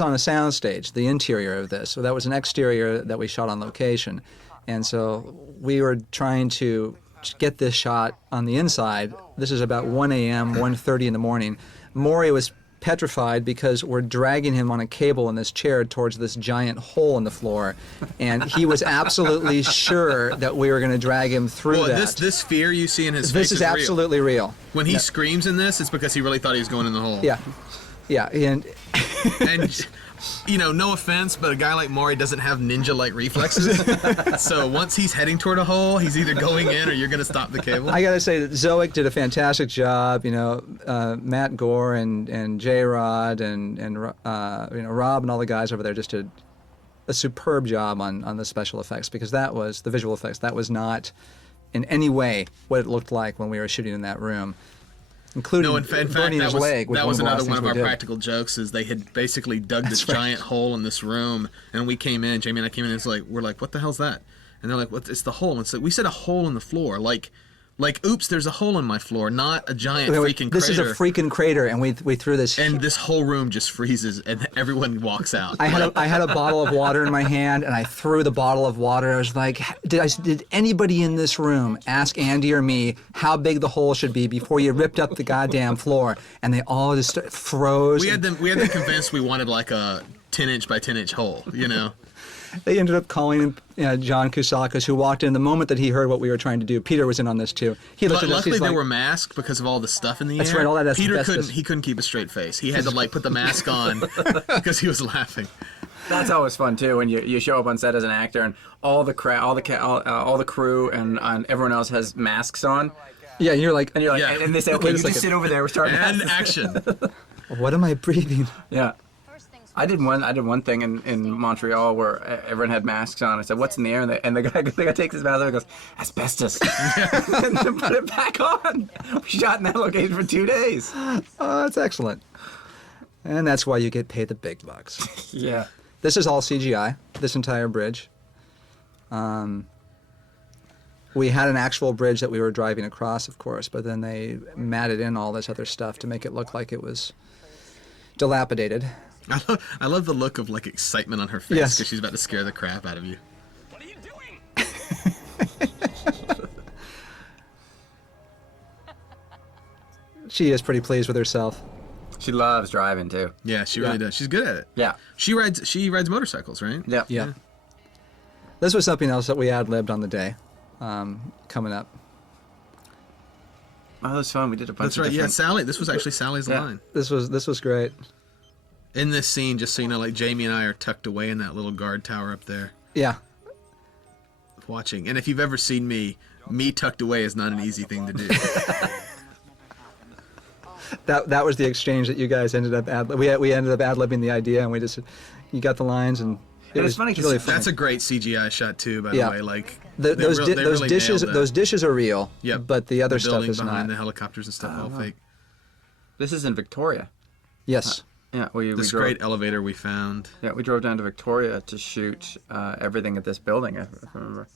on a soundstage, the interior of this. So that was an exterior that we shot on location. And so we were trying to get this shot on the inside. This is about 1 a.m., 1:30 in the morning. Maury was petrified because we're dragging him on a cable in this chair towards this giant hole in the floor, and he was absolutely sure that we were going to drag him through Well, that. this fear you see in his face This is absolutely real. When he screams in this, it's because he really thought he was going in the hole. Yeah, yeah, and And, you know, no offense, but a guy like Maury doesn't have ninja-like reflexes. So once he's heading toward a hole, he's either going in or you're going to stop the cable. I gotta say that Zoic did a fantastic job. You know, Matt Gore and J Rod and you know, Rob and all the guys over there just did a superb job on the special effects, because that was the visual effects. That was not in any way what it looked like when we were shooting in that room. Including No, in fact, burning his leg. that was another one of our did. practical jokes. Is they had basically dug this giant hole in this room, and we came in. Jamie and I came in. And it's like we're like, what the hell's that? And they're like, what? It's the hole. And so we said a hole in the floor, like, oops, there's a hole in my floor, not a giant freaking This crater. is a freaking crater, and we threw this. And this whole room just freezes, and everyone walks out. I had a bottle of water in my hand, and I threw the bottle of water. I was like, did anybody in this room ask Andy or me how big the hole should be before you ripped up the goddamn floor? And they all just froze. We had them convinced we wanted like a 10-inch by 10-inch hole, you know. They ended up calling John Kousakis, who walked in the moment that he heard what we were trying to do. Peter was in on this too. He looked But at us. luckily He's they like, were masked because of all the stuff in the air. That's right, all that Peter asbestos. couldn't keep a straight face. He had to like put the mask on because he was laughing. That's always fun too when you show up on set as an actor and all the crew and everyone else has masks on, yeah, you're like, Yeah. and they say, okay, Wait a you just second. sit over there. We're starting. And action. what am I breathing? Yeah. I did one thing in Montreal where everyone had masks on. I said, "What's in the air?" And the guy takes his mask off and goes, "Asbestos," and then put it back on. We shot in that location for 2 days. Oh, that's excellent. And that's why you get paid the big bucks. Yeah. This is all CGI, this entire bridge. We had an actual bridge that we were driving across, of course, but then they matted in all this other stuff to make it look like it was dilapidated. I love the look of like excitement on her face Yes. because she's about to scare the crap out of you. What are you doing? She is pretty pleased with herself. She loves driving too. Yeah, she really does. She's good at it. Yeah. She rides motorcycles, right? Yeah. Yeah. This was something else that we ad-libbed on the day coming up. Oh, that was fun. We did a bunch That's of right. Yeah, different... Sally. This was actually Sally's Yeah. line. This was great. In this scene, just so you know, like Jamie and I are tucked away in that little guard tower up there, Yeah. watching. And if you've ever seen me tucked away is not an easy thing to do. That was the exchange that you guys ended up we ended up ad-libbing the idea, and you got the lines, and it And was it's funny 'cause really funny. That's a great CGI shot too, by Yeah. the way. Like Those they really dishes nailed that. those dishes are real. Yep. But the other stuff building is behind not. the helicopters and stuff, all fake. This is in Victoria. Yes. Yeah. We This drove, great elevator we found. Yeah, we drove down to Victoria to shoot everything at this building. If I remember.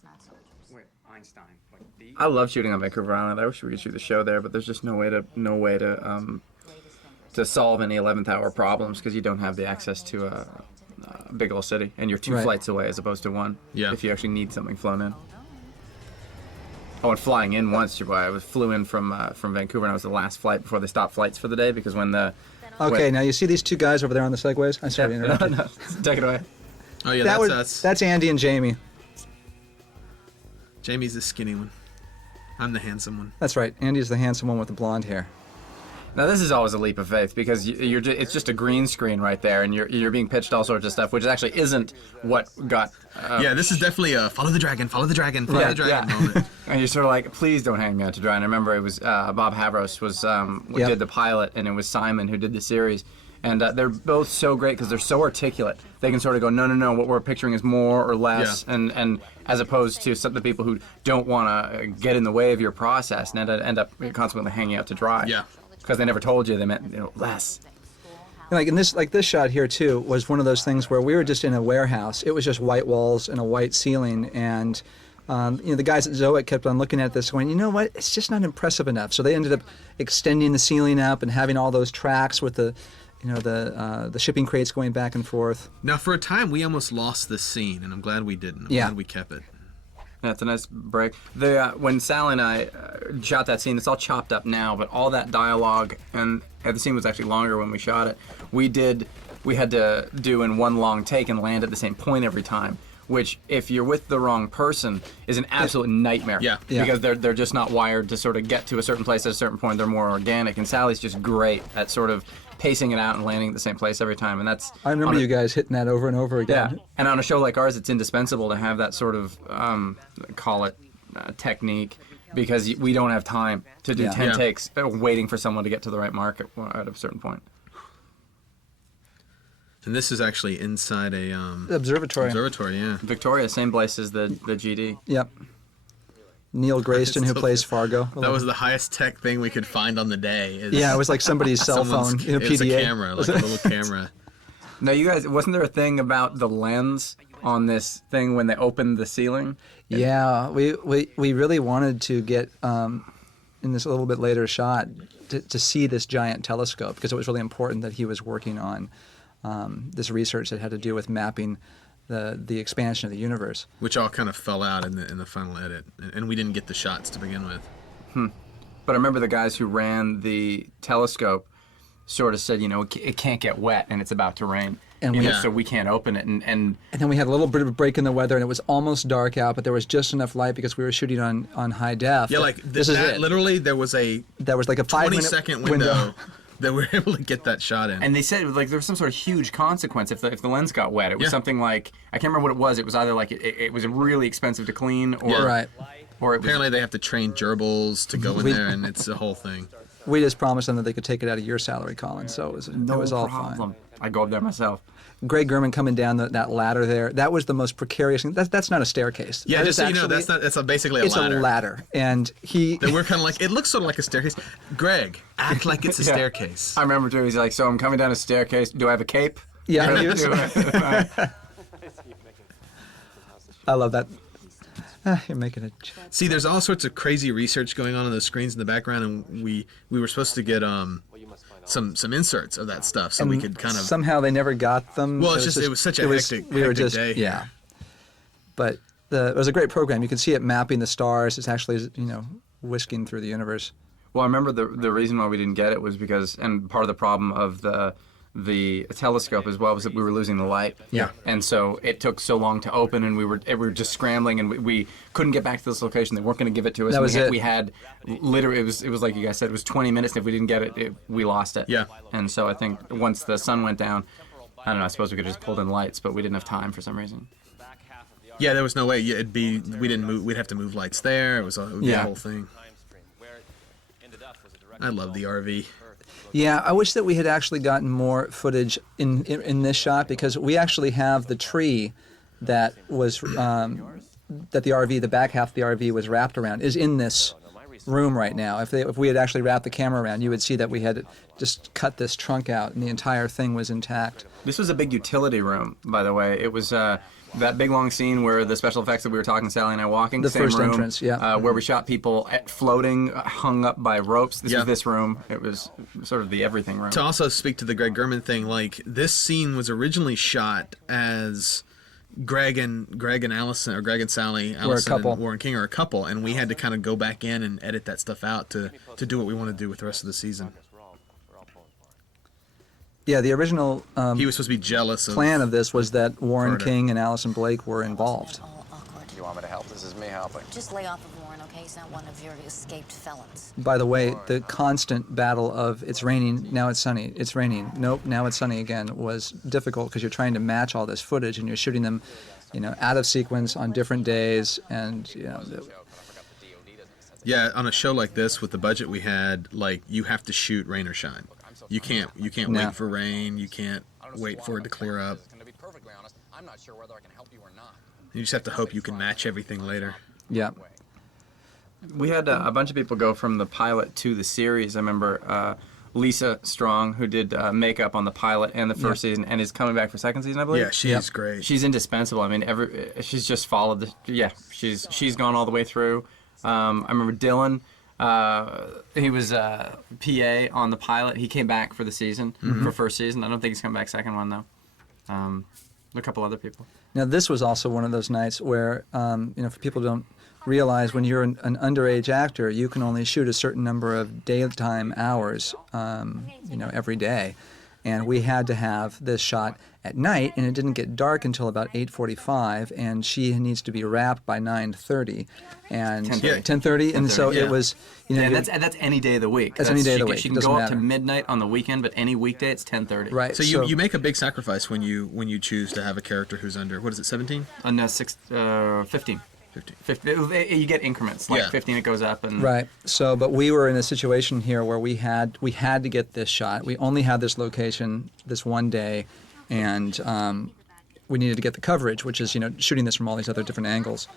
I love shooting on Vancouver Island. I wish we could shoot the show there, but there's just no way to solve any 11th hour problems because you don't have the access to a big old city, and you're two Right. flights away as opposed to one. Yeah. If you actually need something flown in. Oh, and flying in once, I flew in from Vancouver, and I was the last flight before they stopped flights for the day because when the Okay, now you see these two guys over there on the segways? I'm sorry to interrupt you. no, take it away. Oh yeah, That that's was, us. that's Andy and Jamie. Jamie's the skinny one. I'm the handsome one. That's right. Andy's the handsome one with the blonde hair. Now this is always a leap of faith because it's just a green screen right there, and you're being pitched all sorts of stuff, which actually isn't what got. Yeah, this is definitely a follow the dragon, follow the dragon, follow the dragon moment. And you're sort of like, please don't hang me out to dry. And I remember it was Bob Havros was Yep. did the pilot, and it was Simon who did the series. And they're both so great because they're so articulate. They can sort of go, no, what we're picturing is more or less, Yeah. and as opposed to some of the people who don't want to get in the way of your process and end up consequently hanging out to dry. Yeah. Because they never told you they meant less. And like in this shot here too was one of those things where we were just in a warehouse. It was just white walls and a white ceiling, and the guys at Zoic kept on looking at this, going, you know what? It's just not impressive enough. So they ended up extending the ceiling up and having all those tracks with the shipping crates going back and forth. Now, for a time, we almost lost this scene, and I'm glad we didn't. I'm Yeah. glad we kept it. Yeah, it's a nice break. When Sally and I shot that scene, it's all chopped up now, but all that dialogue, and the scene was actually longer when we shot it, we had to do in one long take and land at the same point every time, which, if you're with the wrong person, is an absolute nightmare. Yeah. Because they're just not wired to sort of get to a certain place at a certain point. They're more organic, and Sally's just great at sort of pacing it out and landing at the same place every time, and that's... I remember you guys hitting that over and over again. Yeah, and on a show like ours, it's indispensable to have that sort of, call it, technique, because we don't have time to do 10 takes waiting for someone to get to the right mark at a certain point. And this is actually inside a Observatory. observatory, yeah. Victoria, same place as the GD. Yep. Neil Grayston, who plays Fargo. That was the highest tech thing we could find on the day. Yeah, it was like somebody's cell phone, It was PDA. a camera, like a little camera. Now, you guys, wasn't there a thing about the lens on this thing when they opened the ceiling? Yeah, we really wanted to get, in this a little bit later shot, to see this giant telescope, because it was really important that he was working on this research that had to do with mapping the expansion of the universe. Which all kind of fell out in the final edit, and we didn't get the shots to begin with. But I remember the guys who ran the telescope sort of said, it can't get wet and it's about to rain. And so we can't open it. And then we had a little bit of a break in the weather, and it was almost dark out, but there was just enough light because we were shooting on high def. Yeah, like this is it. Literally, there was like a 20-second window that we were able to get that shot in. And they said like there was some sort of huge consequence if the lens got wet. It was something like, I can't remember what it was. It was either like it was really expensive to clean, or Right. Or it was, apparently they have to train gerbils to go in there, and it's a whole thing. We just promised them that they could take it out of your salary, Colin, so it was all problem. fine. I go up there myself. Greg Gurman coming down that ladder there, that was the most precarious thing. That's not a staircase. Yeah, That just is so you know, actually- that's basically a it's ladder. a ladder. And That we're kind of like, it looks sort of like a staircase. Greg, act like it's a Yeah. staircase. I remember too. He's like, so I'm coming down a staircase. Do I have a cape? Yeah, he was- I love that. You're making a joke. See, there's all sorts of crazy research going on the screens in the background, and we were supposed to get some inserts of that stuff, so we could kind of. Somehow they never got them. Well, it was such a hectic day. Yeah. But it was a great program. You can see it mapping the stars. It's actually, whisking through the universe. Well, I remember the reason why we didn't get it was because, and part of the problem of the telescope as well was that we were losing the light. Yeah. And so it took so long to open, and we were just scrambling, and we couldn't get back to this location. They weren't going to give it to us. That was it. We had literally, it was like you guys said, it was 20 minutes, and if we didn't get it, we lost it. Yeah. And so I think once the sun went down, I don't know, I suppose we could have just pulled in lights, but we didn't have time for some reason. Yeah, there was no way. We didn't move. We'd have to move lights there. It would be a whole thing. I love the RV. Yeah, I wish that we had actually gotten more footage in this shot, because we actually have the tree that was that the back half of the RV was wrapped around is in this room right now. If we had actually wrapped the camera around, you would see that we had just cut this trunk out, and the entire thing was intact. This was a big utility room, by the way. It was that big long scene where the special effects that we were talking, Sally and I walking, The same first room, entrance, yeah. where we shot people floating, hung up by ropes. This Yeah. was this room. It was sort of the everything room. To also speak to the Greg Gurman thing, like this scene was originally shot as Greg and Allison, or Greg and Sally, Allison couple. and Warren King are a couple, and we had to kind of go back in and edit that stuff out to do what we want to do with the rest of the season. Yeah, the original He was supposed to be jealous plan of this was that Warren Carter. King and Allison Blake were involved. All awkward. You want me to help? This is me helping. Just lay off of Warren, okay? He's not one of your escaped felons. By the way, the constant battle of it's raining, now it's sunny, it's raining, nope, now it's sunny again was difficult, because you're trying to match all this footage and you're shooting them, out of sequence on different days, and Yeah, on a show like this with the budget we had, like you have to shoot rain or shine. You can't No. wait for rain. You can't wait for it to clear up. To be perfectly honest, I'm not sure whether I can help you or not. You just have to hope you can match everything later. yeah. We had a bunch of people go from the pilot to the series. I remember Lisa Strong, who did makeup on the pilot and the first season, and is coming back for second season, I believe. Yeah, she's great. She's indispensable. I mean, she's just followed she's gone all the way through. I remember Dylan. He was PA on the pilot. He came back for the season, for first season. I don't think he's coming back second one, though. A couple other people. Now, this was also one of those nights where, for people who don't realize when you're an underage actor, you can only shoot a certain number of daytime hours, every day. And we had to have this shot at night, and it didn't get dark until about 8:45, and she needs to be wrapped by 9:30 and 10:30, and so it was, and that's any day of the week. That's any day of the week. She can go up to midnight on the weekend, but any weekday it's 10:30. Right. So you make a big sacrifice when you choose to have a character who's under, what is it, 17? 15. 50, you get increments, like 15 it goes up. And Right. So, but we were in a situation here where we had to get this shot. We only had this location this one day, and we needed to get the coverage, which is shooting this from all these other different angles.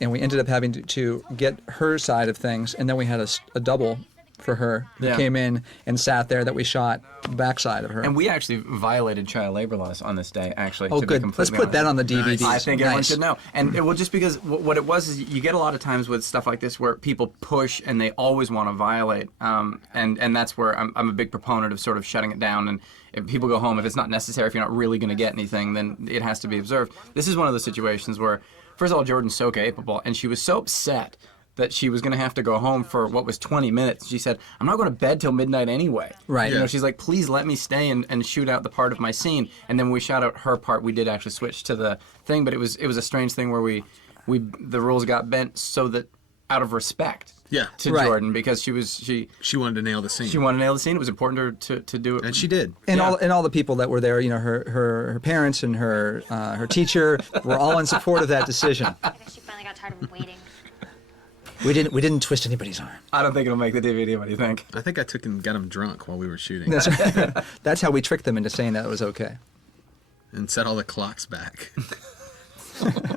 And we ended up having to get her side of things, and then we had a double for her who came in and sat there that we shot backside of her. And we actually violated child labor laws on this day, actually. Oh, good. Let's put that on the DVD. I think everyone should know. And just because what it was is you get a lot of times with stuff like this where people push and they always want to violate. And that's where I'm a big proponent of sort of shutting it down. And if people go home, if it's not necessary, if you're not really going to get anything, then it has to be observed. This is one of those situations where, first of all, Jordan's so capable, and she was so upset that she was going to have to go home for what was 20 minutes. She said, I'm not going to bed till midnight anyway. Right. She's like, please let me stay and shoot out the part of my scene. And then when we shot out her part, we did actually switch to the thing, but it was a strange thing where the rules got bent so that out of respect to Jordan, because she wanted to nail the scene. She wanted to nail the scene. It was important to do it. And she did. And all the people that were there, her parents and her teacher were all in support of that decision. I think she finally got tired of waiting. We didn't twist anybody's arm. I don't think it'll make the DVD. What do you think? I think I took and got him drunk while we were shooting. That's how we tricked them into saying that it was okay. And set all the clocks back.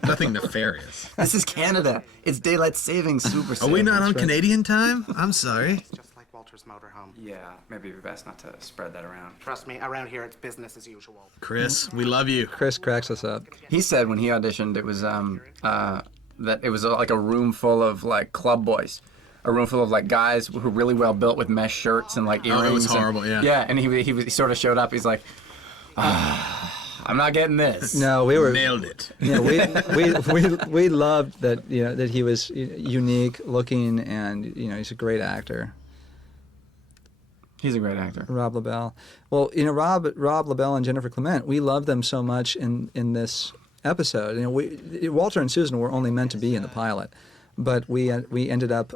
Nothing nefarious. This is Canada. It's daylight savings super. Are we not on Canadian time? I'm sorry. Just like Walter's motorhome. Yeah, maybe it'd be best not to spread that around. Trust me, around here it's business as usual. Chris, we love you. Chris cracks us up. He said when he auditioned, it was that it was like a room full of like club boys, a room full of like guys who were really well built with mesh shirts and like earrings. Oh, it was horrible. Yeah, and he sort of showed up. He's like, I'm not getting this. No, we were nailed it. Yeah, we loved that that he was unique looking, and he's a great actor. He's a great actor. Rob LaBelle. Well, Rob LaBelle and Jennifer Clement, we love them so much in this episode. Walter and Susan were only meant to be in the pilot, but we ended up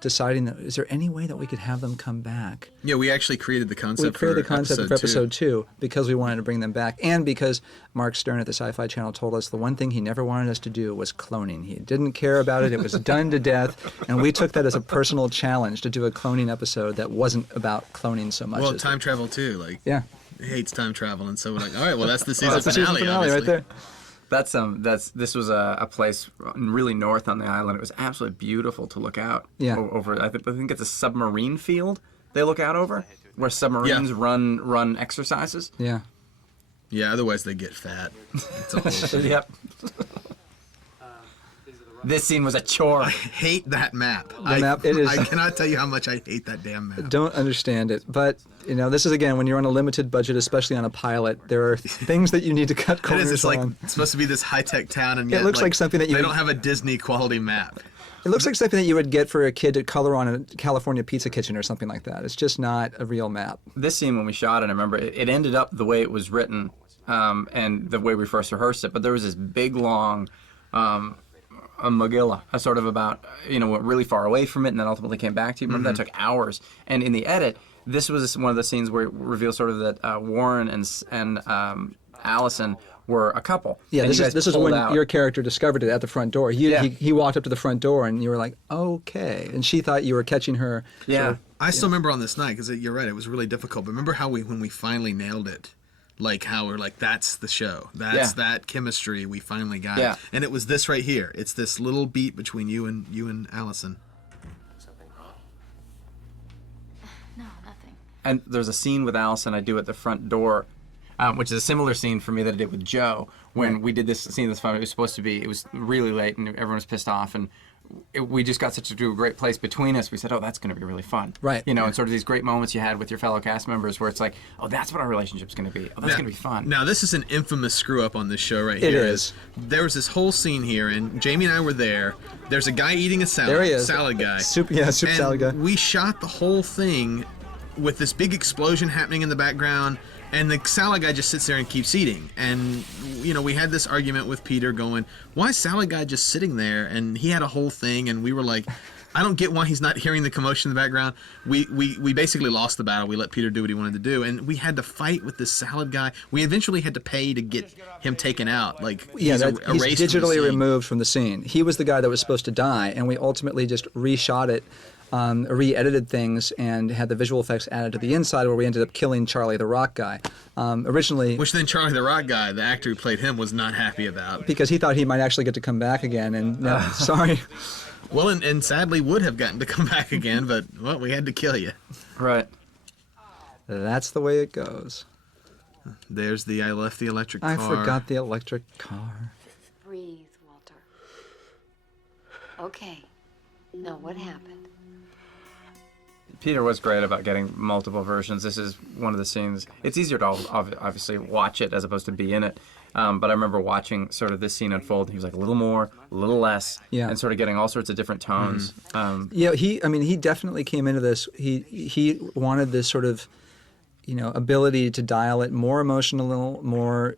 deciding that is there any way that we could have them come back? Yeah, we actually created the concept. We created the concept for episode 2 because we wanted to bring them back, and because Mark Stern at the Sci-Fi Channel told us the one thing he never wanted us to do was cloning. He didn't care about it. It was done to death, and we took that as a personal challenge to do a cloning episode that wasn't about cloning so much. Well, time travel too. He hates time travel, and so we're like, all right, well, that's the season finale right there. This was a place really north on the island. It was absolutely beautiful to look out over. I think it's a submarine field they look out over, where submarines run exercises. Yeah. Yeah. Otherwise, they get fat. It's a whole Yep. This scene was a chore. I hate that map. It is. I cannot tell you how much I hate that damn map. Don't understand it. But, this is, again, when you're on a limited budget, especially on a pilot, there are things that you need to cut corners It's on. it's supposed to be this high-tech town, and yet It looks like something that they don't have a Disney-quality map. It looks like something that you would get for a kid to color on a California pizza kitchen or something like that. It's just not a real map. This scene, when we shot it, I remember it ended up the way it was written and the way we first rehearsed it, but there was this big, long... a Megillah, a sort of about, went really far away from it and then ultimately came back to you. Remember, that took hours. And in the edit, this was one of the scenes where it revealed sort of that Warren and Allison were a couple. Yeah, and this is when out. your character discovered it at the front door. He walked up to the front door and you were like, okay. And she thought you were catching her. Yeah. I still remember on this night, because you're right, it was really difficult. But remember how when we finally nailed it, like how we're like, that's the show. That's that chemistry. We finally got it. And it was this right here. It's this little beat between you and Allison. No, nothing. And there's a scene with Allison I do at the front door, which is a similar scene for me that I did with Joe when we did this scene. It was supposed to be. It was really late and everyone was pissed off, and we just got such a great place between us. We said, oh, that's going to be really fun. Right. You know, and sort of these great moments you had with your fellow cast members where it's like, oh, that's what our relationship's going to be. Oh, that's going to be fun. Now, this is an infamous screw-up on this show right It here. is. There was this whole scene here, and Jamie and I were there. There's a guy eating a salad. There he is. Salad guy. Soup And salad guy. we shot the whole thing with this big explosion happening in the background, and the salad guy just sits there and keeps eating. And, you know, we had this argument with Peter going, why is salad guy just sitting there? And he had a whole thing, and we were like, I don't get why he's not hearing the commotion in the background. We basically lost the battle. We let Peter do what he wanted to do, and we had to fight with this salad guy. We eventually had to pay to get him taken out. Like, Yeah, he's he's erased from the digitally scene. removed from the scene. He was the guy that was supposed to die, and we ultimately just reshot it, re-edited things, and had the visual effects added to the inside, where we ended up killing Charlie the Rock guy. Originally, Which then Charlie the Rock guy, the actor who played him, was not happy about. because he thought he might actually get to come back again, and no, sorry. Well, and sadly would have gotten to come back again, but, well, we had to kill you. Right. That's the way it goes. There's the I left the electric car. I forgot the electric car. Breathe, Walter. Okay. Now what happened? Peter was great about getting multiple versions. This is one of the scenes. It's easier to obviously watch it as opposed to be in it. But I remember watching sort of this scene unfold. He was like a little more, a little less, Yeah. and sort of getting all sorts of different tones. Yeah, he definitely came into this. He wanted this sort of, ability to dial it more emotional, more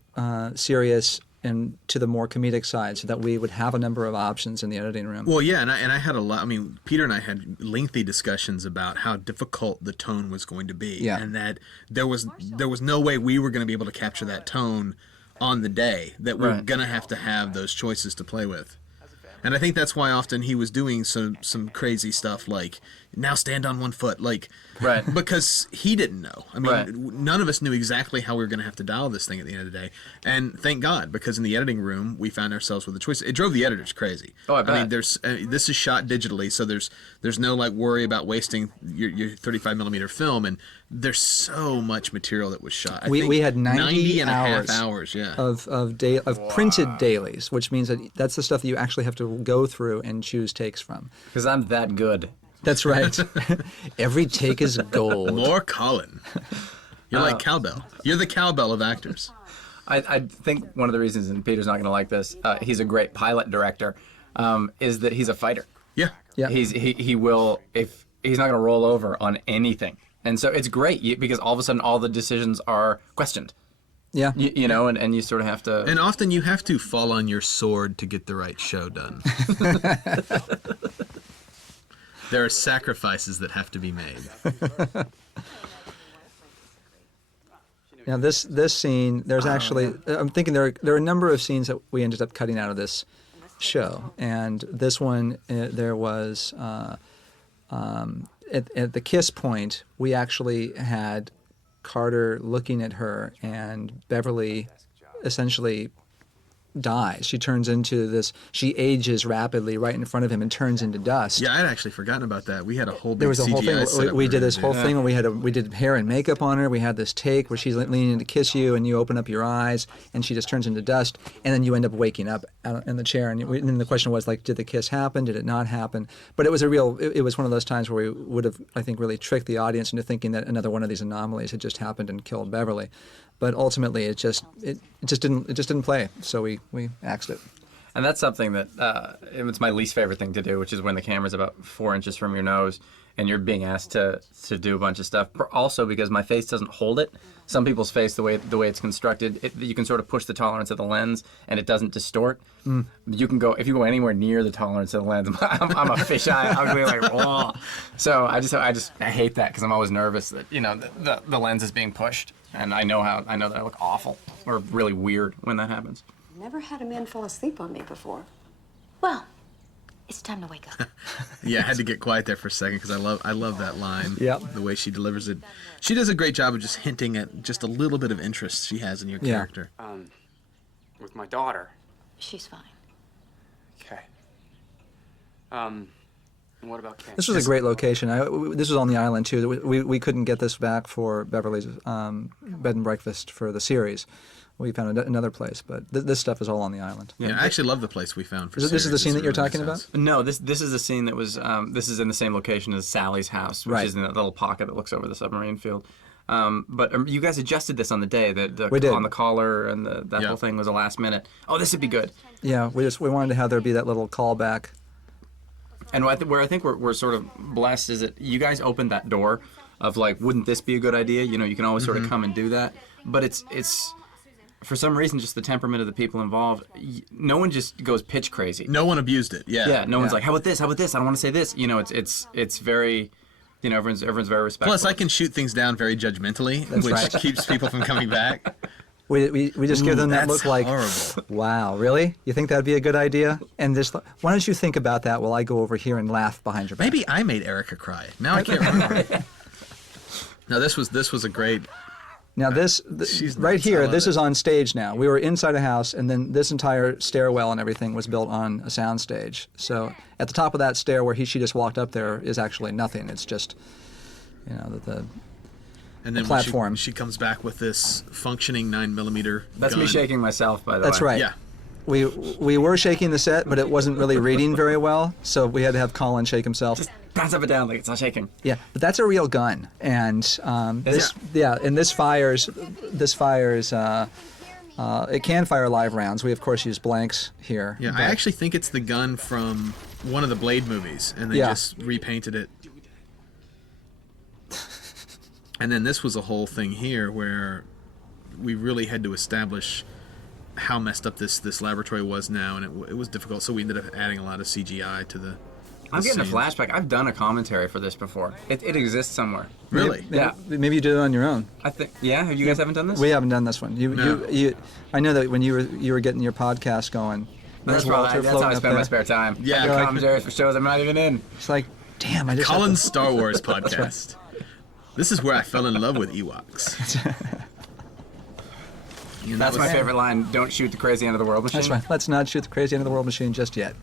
serious, and to the more comedic side, so that we would have a number of options in the editing room. Well, yeah, and I had a lot. I mean, Peter and I had lengthy discussions about how difficult the tone was going to be, Yeah. and that there was no way we were going to be able to capture that tone on the day. That we were Right. going to have those choices to play with. And I think that's why often he was doing some crazy stuff like, now stand on one foot, like, Right. because he didn't know. I mean, Right. none of us knew exactly how we were going to have to dial this thing at the end of the day. And thank God, because in the editing room, we found ourselves with a choice. It drove the editors crazy. Oh, I I mean, bet. there's this is shot digitally, so there's no like worry about wasting your 35 millimeter film, and there's so much material that was shot. I We think had 90 and a half hours hours, yeah. of printed dailies, which means that that's the stuff that you actually have to go through and choose takes from. Because I'm that good. That's right. Every take is gold. More Colin. You're like cowbell. You're the cowbell of actors. I think one of the reasons, and Peter's not going to like this, he's a great pilot director, is that he's a fighter. Yeah. Yeah. He will, if he's not going to roll over on anything. And so it's great because all of a sudden all the decisions are questioned. Yeah. You know, and you sort of have to. And often you have to fall on your sword to get the right show done. There are sacrifices that have to be made. Now this scene, there's actually, I'm thinking there are a number of scenes that we ended up cutting out of this show, and this one there was at the kiss point, we actually had Carter looking at her, and Beverly essentially dies. She turns into this. She ages rapidly right in front of him and turns into dust. Yeah, I'd actually forgotten about that. We had a whole big There was a whole CGI thing. setup We were did this gonna whole do. thing where we did hair and makeup on her. We had this take where she's leaning in to kiss you, and you open up your eyes, and she just turns into dust, and then you end up waking up out in the chair. And then the question was like, did the kiss happen? Did it not happen? But it was it was one of those times where we would have, I think, really tricked the audience into thinking that another one of these anomalies had just happened and killed Beverly. But ultimately, it just didn't play. So we axed it. And that's something that it's my least favorite thing to do, which is when the camera's about 4 inches from your nose and you're being asked to do a bunch of stuff. Also, because my face doesn't hold it. Some people's face, the way it's constructed, you can sort of push the tolerance of the lens and it doesn't distort. You can go if you go anywhere near the tolerance of the lens. I'm a fisheye. I'm going like, whoa. So I hate that because I'm always nervous that the lens is being pushed, and I know that I look awful or really weird when that happens. Never had a man fall asleep on me before. Well, it's time to wake up. Yeah, I had to get quiet there for a second because I love that line. Yep. The way she delivers it. She does a great job of just hinting at just a little bit of interest she has in your Yeah. character. With my daughter. She's fine. Okay. And what about Ken? This was a great location. This was on the island too. We couldn't get this back for Beverly's bed and breakfast for the series. we found another place, but this stuff is all on the island. Yeah, I actually love the place we found. For This is the Sirius. scene It's that a you're really talking nice about? house. No, this is the scene that was. This is in the same location as Sally's house, which Right. is in that little pocket that looks over the submarine field. But you guys adjusted this on the day. We did. On the collar and that Yeah. whole thing was a last minute. Oh, this would be good. Yeah, we wanted to have there be that little callback. And where I think we're sort of blessed is that you guys opened that door of like, wouldn't this be a good idea? You know, you can always sort of come and do that. But it's for some reason just the temperament of the people involved. No one just goes pitch crazy. No one abused it. Yeah. Yeah, no one's like, how about this? How about this? I don't want to say this. You know, it's very, you know, everyone's very respectful. Plus, I can shoot things down very judgmentally, which right. keeps people from coming back. We just give them that That's look like, horrible. wow, really? You think that'd be a good idea? And just, why don't you think about that while I go over here and laugh behind your back? Maybe I made Eureka cry. Now I can't remember. No, this was a great. Now this She's right nuts. I here, love this it. is on stage now. We were inside a house, and then this entire stairwell and everything was built on a sound stage. So at the top of that stair where she just walked up there is actually nothing. It's just, you know, the And then platform. when she comes back with this functioning 9mm. That's gun. me shaking myself, by the way. That's right. Yeah. We were shaking the set, but it wasn't really reading very well, so we had to have Colin shake himself. Just bounce up and down like it's not shaking. Yeah, but that's a real gun, and this fires. It can fire live rounds. We of course use blanks here. Yeah, I but- actually think it's the gun from one of the Blade movies, and they Yeah. just repainted it. And then this was a whole thing here where we really had to establish how messed up this laboratory was now, and it was difficult. So we ended up adding a lot of CGI to the. I'm getting a scenes. flashback. I've done a commentary for this before. It exists somewhere. Really? Yeah. Maybe you did it on your own. I think. Yeah. You guys haven't done this? We haven't done this one. No. I know that when you were getting your podcast going. That's there's probably Walter that's how floating I up spend my there. spare time. Yeah. I do You're like- commentaries for shows I'm not even in. It's like, damn, I just have Colin's to- Star Wars podcast. This is where I fell in love with Ewoks. You know, That's that my was- favorite line. Don't shoot the crazy end of the world machine. That's right. Let's not shoot the crazy end of the world machine just yet.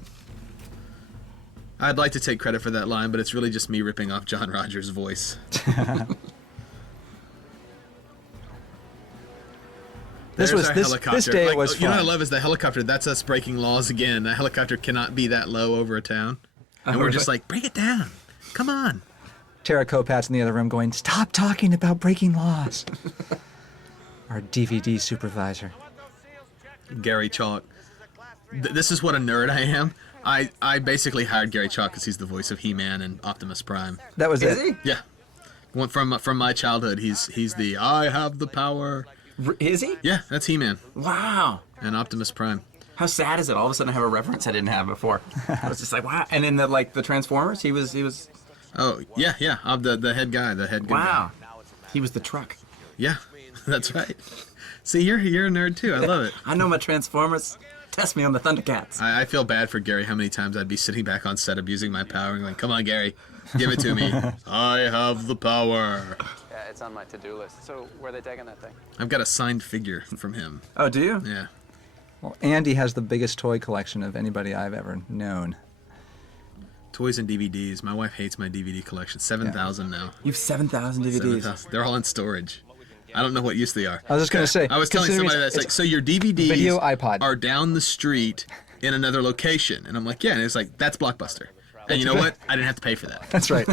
I'd like to take credit for that line, but it's really just me ripping off John Rogers' voice. This There's was our this helicopter. day Like, was you know what I fun. love is the helicopter. That's us breaking laws again. A helicopter cannot be that low over a town, and we're just like, bring it down. Come on. Tara Kopat's in the other room going, stop talking about breaking laws. Our DVD supervisor. Gary Chalk. This is what a nerd I am. I basically hired Gary Chalk because he's the voice of He-Man and Optimus Prime. That was Is it. he? Yeah. One from my childhood. He's the I have the power. Is he? Yeah, that's He-Man Wow. and Optimus Prime. How sad is it? All of a sudden, I have a reference I didn't have before. I was just like, wow. And in the Transformers, he was. Oh yeah. I'm the head guy. The head good guy. Wow. He was the truck. Yeah, that's right. See, you're a nerd too. I love it. I know my Transformers. Test me on the Thundercats. I feel bad for Gary. How many times I'd be sitting back on set abusing my power and like, come on, Gary, give it to me. I have the power. Yeah, it's on my to-do list. So, where are they taking that thing? I've got a signed figure from him. Oh, do you? Yeah. Well, Andy has the biggest toy collection of anybody I've ever known. Toys and DVDs. My wife hates my DVD collection. 7,000 now. You have 7,000 DVDs. 7,000. They're all in storage. I don't know what use they are. I was just going to say. I was telling considering somebody that's it's- like, so your DVDs Video iPod. are down the street in another location. And I'm like, yeah. And it's like, that's Blockbuster. And you know what? I didn't have to pay for that. That's right.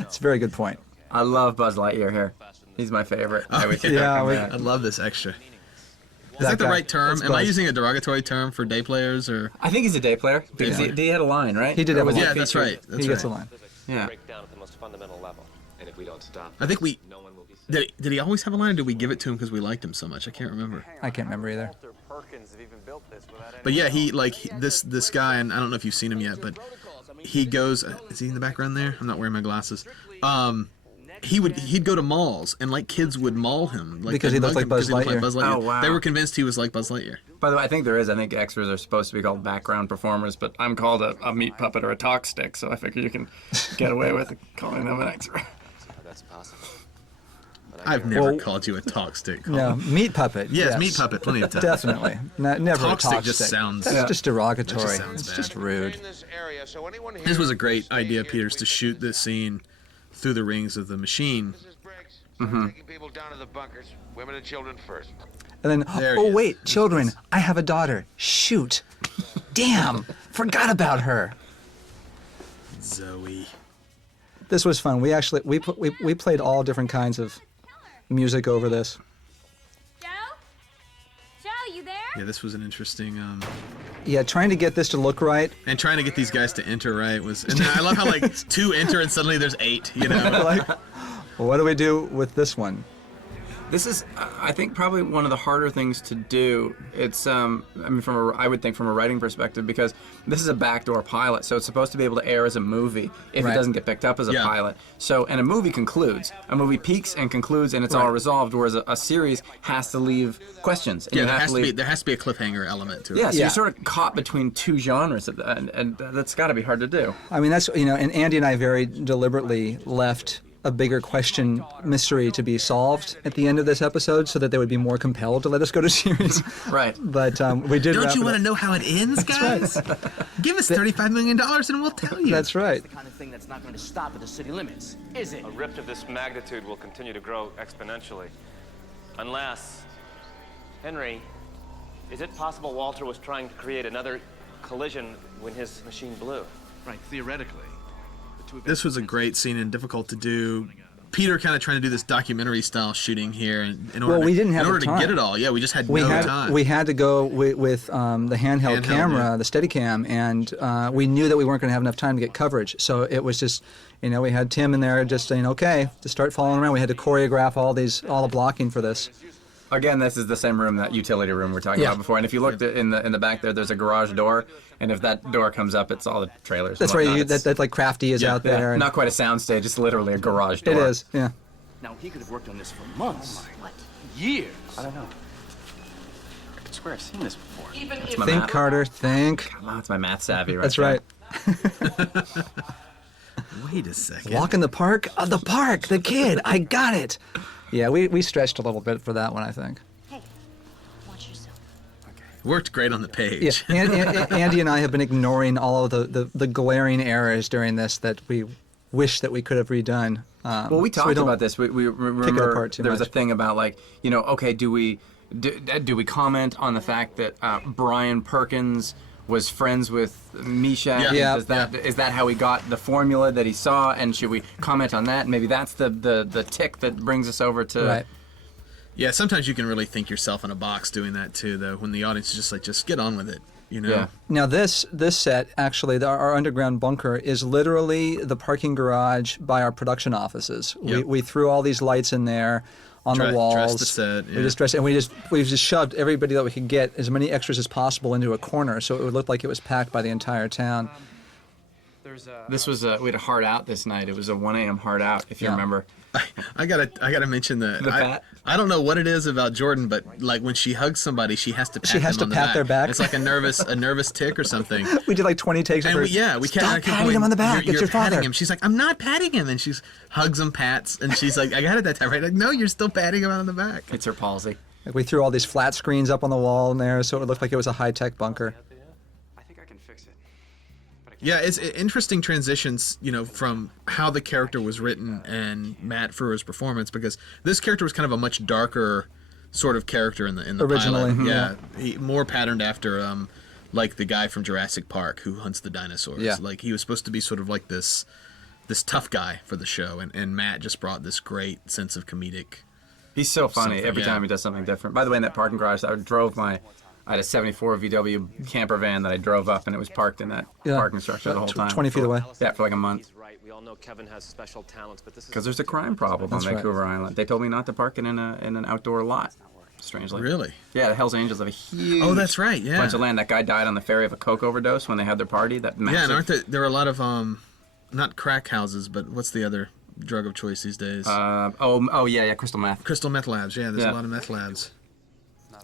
It's a very good point. I love Buzz Lightyear here. He's my favorite. Every time I yeah, come we- back. I love this extra. Is That that the guy. right term? That's Am I Buzz. using a derogatory term for day players or? I think he's a day player because player. he had a line, right? He did Or have a was line. Yeah, that's featured? right. That's He gets a right. line. Yeah. Break down at the most fundamental level. And if we don't stop, I think we no one will be safe. did he always have a line, or did we give it to him because we liked him so much? I can't remember. I can't remember either. Walter Perkins have even built this without any But yeah, this guy, and I don't know if you've seen him yet, but he goes. Is he in the background there? I'm not wearing my glasses. He'd go to malls and like kids would maul him like Because they'd he looked mug like him 'cause he looked Buzz like Buzz Lightyear. Oh, wow. They were convinced he was like Buzz Lightyear. By the way, I think there is. I think extras are supposed to be called background performers, but I'm called a meat puppet or a talk stick, so I figure you can get away with calling them an extra. That's possible. I've never Well- called you a talk stick. No, Colin. meat puppet. Yes, meat puppet, plenty of times. Definitely. Never Talk a stick talk just stick. sounds- That's Yeah. just derogatory. That just sounds It's bad. just rude. This was a great idea, Peters, to shoot this scene through the rings of the machine. Taking people down to the bunkers, women and children first. And then, There he oh is. wait, children, I have a daughter. Shoot. Damn, forgot about her. Zoe. This was fun. We played all different kinds of music over this. Joe? Joe, you there? Yeah, this was an interesting. Yeah, trying to get this to look right. And trying to get these guys to enter right was. And I love how like 2 enter and suddenly there's 8. You know. Like, well, what do we do with this one? This is, I think, probably one of the harder things to do. It's, I mean, I would think from a writing perspective, because this is a backdoor pilot, so it's supposed to be able to air as a movie if it doesn't get picked up as a pilot. So, and a movie concludes. A movie peaks and concludes, and it's all resolved, whereas a series has to leave questions. And Yeah, there has to be a cliffhanger element to it. Yeah, so you're sort of caught between 2 genres, and that's got to be hard to do. I mean, that's, you know, and Andy and I very deliberately left a bigger question mystery to be solved at the end of this episode so that they would be more compelled to let us go to series. Right. But we did. Don't you want to know how it ends, guys? Give us $35 million and we'll tell you. That's right. The kind of thing that's not going to stop at the city limits, is it? A rift of this magnitude will continue to grow exponentially. Unless... Henry, is it possible Walter was trying to create another collision when his machine blew? Right, theoretically. This was a great scene and difficult to do. Peter kind of trying to do this documentary style shooting here, and in order we didn't have in order the to time. get it all. Yeah, we just had no time. We had to go with the handheld camera, the Steadicam, and we knew that we weren't going to have enough time to get coverage. So it was just, you know, we had Tim in there just saying, okay, to start following around. We had to choreograph all the blocking for this. Again, this is the same room, that utility room we were talking about before. And if you looked in the back there's a garage door, and if that door comes up, it's all the trailers. That's right. That like Crafty is out there. Not quite a soundstage. It's literally a garage door. It is. Yeah. Now, he could have worked on this for months. What? Years. I don't know. I could swear I've seen this before. Even if... my Think, math. Carter. Think. Come on, it's my math savvy right That's there. right. Wait a second. Walk in the park. The park. The kid. I got it. Yeah, we stretched a little bit for that one, I think. Hey, watch yourself. Worked great on the page. Yeah, Andy and I have been ignoring all of the glaring errors during this that we wish that we could have redone. Well, we talked about this. We remember apart too there was a much. thing about, like, you know, okay, do we comment on the fact that Brian Perkins was friends with Misha? Yeah. Is that how he got the formula that he saw? And should we comment on that? Maybe that's the tick that brings us over to. Right. Yeah, sometimes you can really think yourself in a box doing that too, though, when the audience is just like, just get on with it, you know? Yeah. Now this set, actually, our underground bunker is literally the parking garage by our production offices. Yep. We threw all these lights in there on the walls. Dressed the set, We just dressed, and we just shoved everybody that we could get, as many extras as possible, into a corner, so it would look like it was packed by the entire town. This was we had a hard out this night. It was a 1 a.m. hard out, if you remember. I gotta mention that. The fat? I don't know what it is about Jordan, but like when she hugs somebody, she has to pat them on the pat back. their back. It's like a nervous tick or something. We did like 20 takes of And her. we Stop can't patting him on the back. You're It's your patting father. him. She's like, I'm not patting him, and she hugs him, pats, and she's like, I got it that time, right? Like, no, you're still patting him on the back. It's her palsy. Like, we threw all these flat screens up on the wall in there, so it looked like it was a high-tech bunker. I think I can fix it. Yeah, it's interesting transitions, you know, from how the character was written and Matt Frewer's performance, because this character was kind of a much darker sort of character in the Originally, pilot. yeah. He more patterned after like the guy from Jurassic Park who hunts the dinosaurs. Yeah. Like he was supposed to be sort of like this tough guy for the show, and Matt just brought this great sense of comedic. He's so funny Something, every yeah. time he does something different. By the way, in that parking garage, I had a 74 VW camper van that I drove up, and it was parked in that parking structure the whole time. 20 feet away. Yeah, for like a month. He's right. We all know Kevin has special talents, but this is Because there's a crime problem on That's right. Vancouver Island. They told me not to park it in an outdoor lot. Strangely. Really? Yeah, the Hells Angels have a huge Oh, that's right. Yeah. bunch of land. That guy died on the ferry of a coke overdose when they had their party. That massive. Yeah, and aren't there were a lot of not crack houses, but what's the other drug of choice these days? Yeah, crystal meth. Crystal meth labs. Yeah, there's Yeah. a lot of meth labs.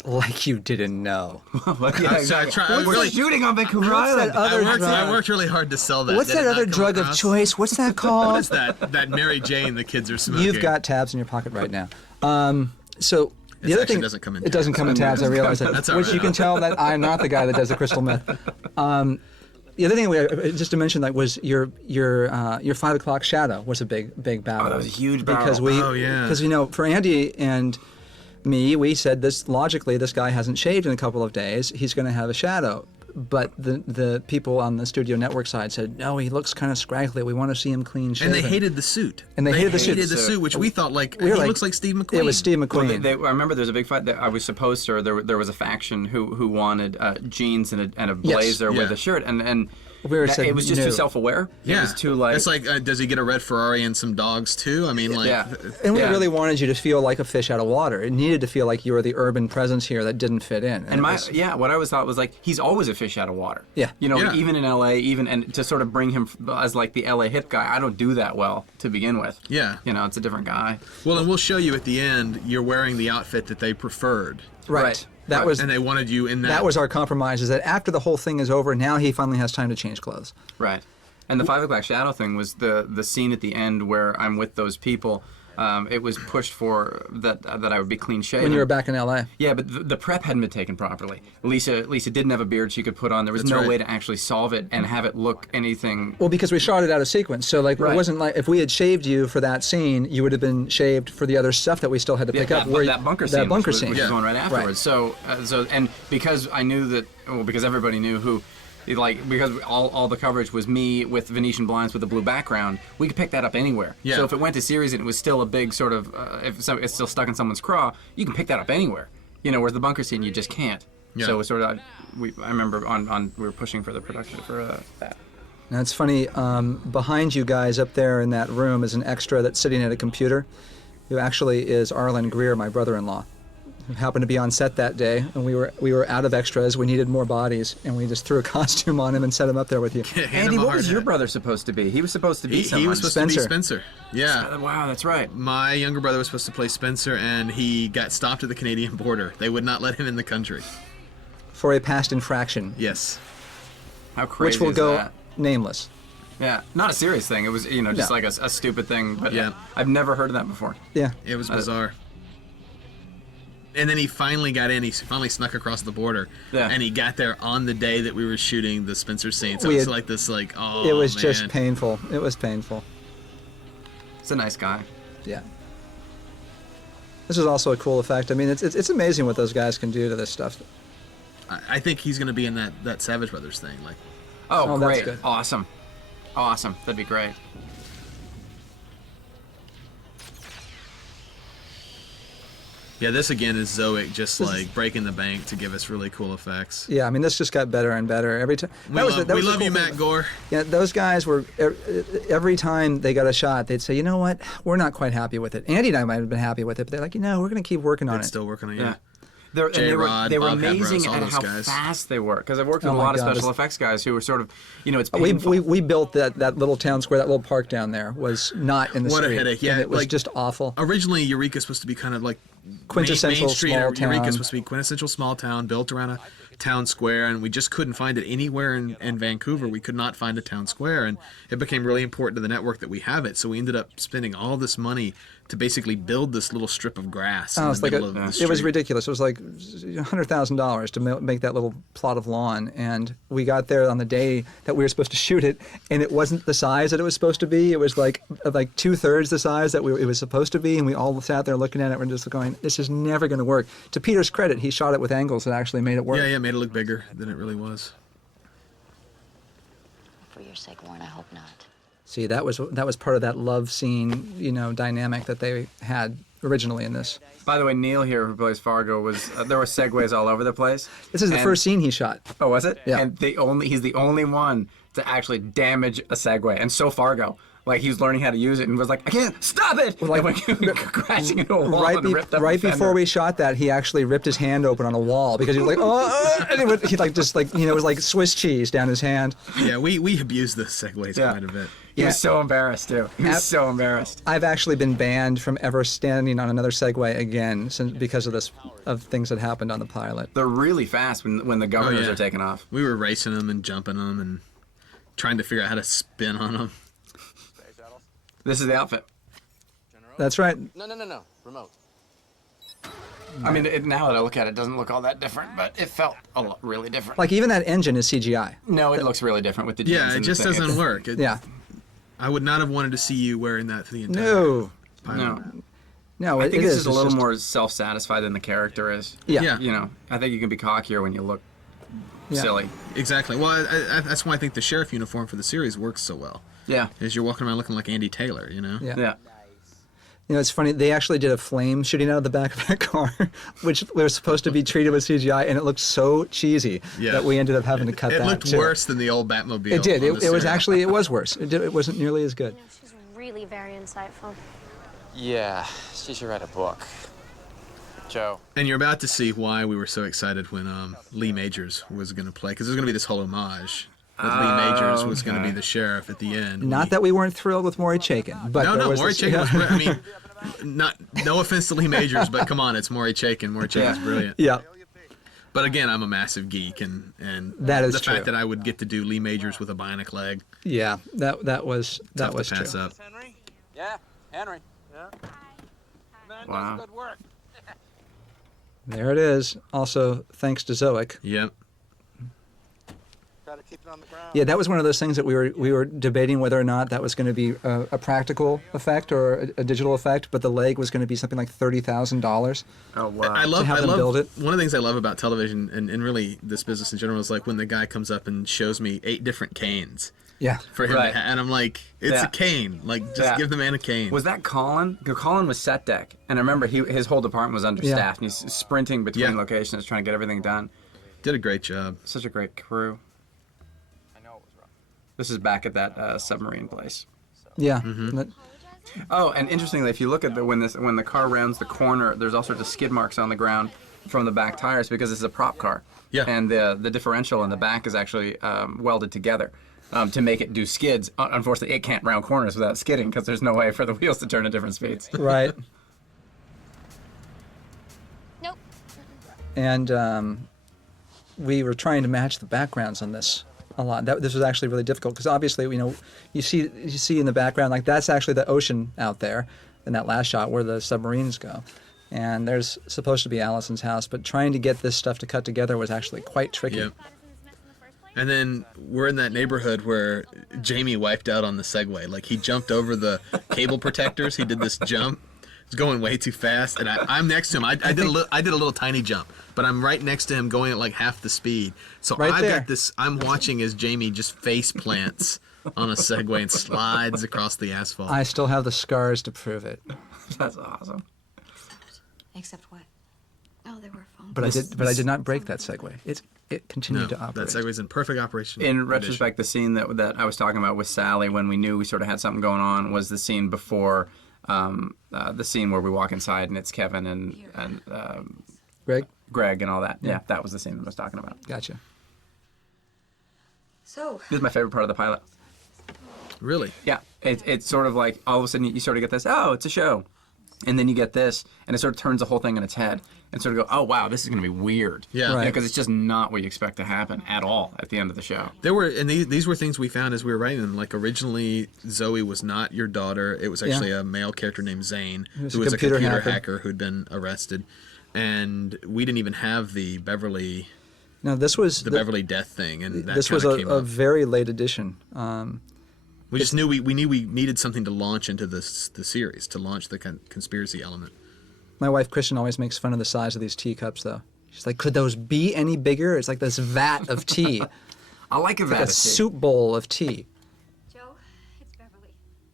Like you didn't know. Yeah, So I We're really- shooting on Vancouver What's Island. that other drug? I worked really hard to sell that. What's Did it that not other come drug of across? choice? What's that What called? is that Mary Jane the kids are smoking? You've got tabs in your pocket right now. So the It other actually thing doesn't come in it doesn't tabs. come in tabs. I realize that. That's all Which right. you can tell that I'm not the guy that does the crystal meth. The other thing just to mention that was your 5 o'clock shadow was a big battle. Oh, that was a huge battle. because Oh, yeah. because for Andy and we said this logically. This guy hasn't shaved in a couple of days. He's going to have a shadow. But the people on the studio network side said, no, he looks kind of scraggly. We want to see him clean shaven. And they hated the suit. And they hated the suit, which we thought he looks like Steve McQueen. It was Steve McQueen. Well, I remember there was a big fight. That I was supposed to, or there was a faction who wanted jeans and a blazer with a shirt, and it was just too self-aware. Yeah. It was too like. It's like, does he get a red Ferrari and some dogs too? I mean, like. Yeah. And we really wanted you to feel like a fish out of water. It needed to feel like you were the urban presence here that didn't fit in. And what I always thought was like, he's always a fish out of water. Yeah. You know, even in LA, and to sort of bring him as like the LA hip guy, I don't do that well to begin with. Yeah. You know, it's a different guy. Well, and we'll show you at the end, you're wearing the outfit that they preferred. Right. That was, and they wanted you in that. That was our compromise, is that after the whole thing is over, now he finally has time to change clothes. Right. And the 5 o'clock shadow thing was the scene at the end where I'm with those people. It was pushed for that I would be clean shaven. When you were back in LA. Yeah, but the prep hadn't been taken properly. Lisa didn't have a beard she could put on. There was no way to actually solve it and have it look anything. Well, because we shot it out of sequence. So like it wasn't like if we had shaved you for that scene, you would have been shaved for the other stuff that we still had to pick up. That bunker scene. Which was going right afterwards. Right. So and because I knew that, because everybody knew who. Because all the coverage was me with Venetian blinds with a blue background, we could pick that up anywhere. Yeah. So if it went to series and it was still a big sort of, if it's still stuck in someone's craw, you can pick that up anywhere. You know, whereas the bunker scene, you just can't. Yeah. So it was sort of, I remember we were pushing for the production for that. Now it's funny, behind you guys up there in that room is an extra that's sitting at a computer, who actually is Arlen Greer, my brother-in-law. We happened to be on set that day, and we were out of extras. We needed more bodies, and we just threw a costume on him and set him up there with you. Andy, what was your brother supposed to be? He was supposed to be someone. He was supposed to be Spencer. Yeah. Wow, that's right. My younger brother was supposed to play Spencer, and he got stopped at the Canadian border. They would not let him in the country. For a past infraction. Yes. How crazy is that? Which will go that? Nameless. Yeah, not a serious thing. It was, just like a stupid thing. But yeah, I've never heard of that before. Yeah. It was bizarre. And then he finally got in. He finally snuck across the border, and he got there on the day that we were shooting the Spencer scene. So it's like this, It was just painful. It was painful. It's a nice guy. Yeah. This is also a cool effect. I mean, it's amazing what those guys can do to this stuff. I think he's going to be in that Savage Brothers thing. Oh, great! That's good. Awesome. That'd be great. Yeah, this again is Zoic just breaking the bank to give us really cool effects. Yeah, I mean, this just got better and better every time. We love you, Matt Gore. Yeah, those guys were, every time they got a shot, they'd say, you know what, we're not quite happy with it. Andy and I might have been happy with it, but they're like, we're going to keep working on it. Still working on it, yeah. They were amazing at how fast they were. Because I've worked with a lot of special effects guys who were sort of, it's painful. We built that little town square, that little park down there was not in the street. What a headache! Yeah, and it was just awful. Originally, Eureka was supposed to be kind of like quintessential Main Street, small town. Eureka was supposed to be quintessential small town built around a town square, and we just couldn't find it anywhere in Vancouver. We could not find a town square, and it became really important to the network that we have it. So we ended up spending all this money to basically build this little strip of grass in the middle of the street. It was ridiculous. It was like $100,000 to make that little plot of lawn, and we got there on the day that we were supposed to shoot it, and it wasn't the size that it was supposed to be. It was like 2/3 the size that it was supposed to be, and we all sat there looking at it and just going, this is never going to work. To Peter's credit, he shot it with angles that actually made it work. Yeah, made it look bigger than it really was. For your sake, Warren, I hope not. See, that was part of that love scene, dynamic that they had originally in this. By the way, Neil here, who plays Fargo, there were segues all over the place. This is the first scene he shot. Oh, was it? Yeah. And he's the only one to actually damage a segue, and so Fargo. Like, he was learning how to use it and was like, I can't, stop it! Well, like crashing into a wall and ripped up right before we shot that, he actually ripped his hand open on a wall because he was like, and it was like Swiss cheese down his hand. Yeah, we abused the segues quite a bit. He was so embarrassed, too. He was so embarrassed. I've actually been banned from ever standing on another Segway again because of things that happened on the pilot. They're really fast when the governors are taking off. We were racing them and jumping them and trying to figure out how to spin on them. This is the outfit. That's right. No. Remote. I mean, now that I look at it, it doesn't look all that different, but it felt really different. Like, even that engine is CGI. No, it looks really different with the jeans. Yeah, it just doesn't work. Yeah. I would not have wanted to see you wearing that for the entire No. pilot. No. No, I think it it's is. just a little more self-satisfied than the character is. Yeah. You know, I think you can be cockier when you look silly. Exactly. Well, that's why I think the sheriff uniform for the series works so well. Yeah. Is you're walking around looking like Andy Taylor, you know? Yeah. Yeah. You know, it's funny. They actually did a flame shooting out of the back of that car, which was supposed to be treated with CGI, and it looked so cheesy that we ended up having to cut that. It looked worse than the old Batmobile. It did. on the It was series. actually, it was worse. It wasn't nearly as good. She's really very insightful. Yeah, she should write a book. Joe. And you're about to see why we were so excited when Lee Majors was going to play, because there's going to be this whole homage. That Lee Majors was going to be the sheriff at the end. Not that we weren't thrilled with Maury Chaykin, but no, was Maury this- Chaykin was. I mean, no offense to Lee Majors, but come on, it's Maury Chaykin. Maury Chaykin's brilliant. Yeah. But again, I'm a massive geek, and That is the true. fact that I would get to do Lee Majors with a bionic leg. Yeah, that was Tough was to pass true. up. Yeah, Henry. Wow. Good work. There it is. Also, thanks to Zoic. Yep. Gotta keep it on the ground. Yeah, that was one of those things that we were debating whether or not that was going to be a practical effect or a digital effect, but the leg was going to be something like $30,000. Oh, wow. I love have them build it. One of the things I love about television and really this business in general is like when the guy comes up and shows me 8 different canes. Yeah. For him, Right. and I'm like, it's Yeah. a cane. Like, just Yeah. give the man a cane. Was that Colin? Colin was set deck, and I remember his whole department was understaffed, and he's sprinting between locations trying to get everything done. Did a great job. Such a great crew. I know it was rough. This is back at that submarine place. Yeah. Mm-hmm. Oh, and interestingly, if you look at when the car rounds the corner, there's all sorts of skid marks on the ground from the back tires because this is a prop car. Yeah. And the differential in the back is actually welded together. To make it do skids. Unfortunately, it can't round corners without skidding because there's no way for the wheels to turn at different speeds. Right. Nope. And we were trying to match the backgrounds on this a lot. This was actually really difficult because obviously, you see in the background, like that's actually the ocean out there in that last shot where the submarines go. And there's supposed to be Allison's house, but trying to get this stuff to cut together was actually quite tricky. Yep. And then we're in that neighborhood where Jamie wiped out on the Segway. Like, he jumped over the cable protectors. He did this jump. It's going way too fast, and I'm next to him. I did a little tiny jump, but I'm right next to him, going at like half the speed. So Right I've there. got this. I'm watching as Jamie just face plants on a Segway and slides across the asphalt. I still have the scars to prove it. That's awesome. Except what? Oh, there were phones. But I did not break that Segway. It continued to that operate. Segway's in perfect operation. In condition. retrospect, the scene that I was talking about with Sally when we knew we sort of had something going on was the scene before the scene where we walk inside and it's Kevin and Greg and all that. Yeah, that was the scene that I was talking about. Gotcha. So, This is my favorite part of the pilot. Really? Yeah, it's sort of like all of a sudden you sort of get this, oh, it's a show. And then you get this, and it sort of turns the whole thing on its head, and sort of go, oh, wow, this is going to be weird. Yeah. Right. Because it's just not what you expect to happen at all at the end of the show. There were, and these were things we found as we were writing them. Like, originally, Zoe was not your daughter. It was actually a male character named Zane, who was a computer hacker who'd been arrested. And we didn't even have the Beverly... Now, this was... the Beverly death thing, and that this was came a up. very late edition. We just knew we knew we needed something to launch into the series, to launch the conspiracy element. My wife, Kristen, always makes fun of the size of these teacups, though. She's like, could those be any bigger? It's like this vat of tea. I like a It's vat like a of tea. soup bowl of tea. Joe, it's Beverly.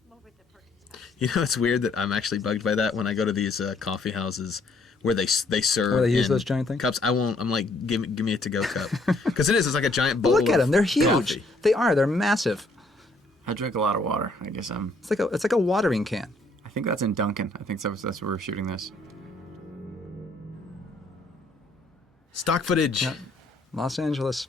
I'm over at the Perkins house. You know, it's weird that I'm actually bugged by that when I go to these coffee houses where they serve Where they use in those giant things? cups. I won't. I'm like, give me a to-go cup, because it is. It's like a giant bowl. Look at of them. They're huge. coffee. They are. They're massive. I drink a lot of water. I guess It's like a watering can. I think that's in Duncan. I think that's where we're shooting this. Stock footage. Yep. Los Angeles.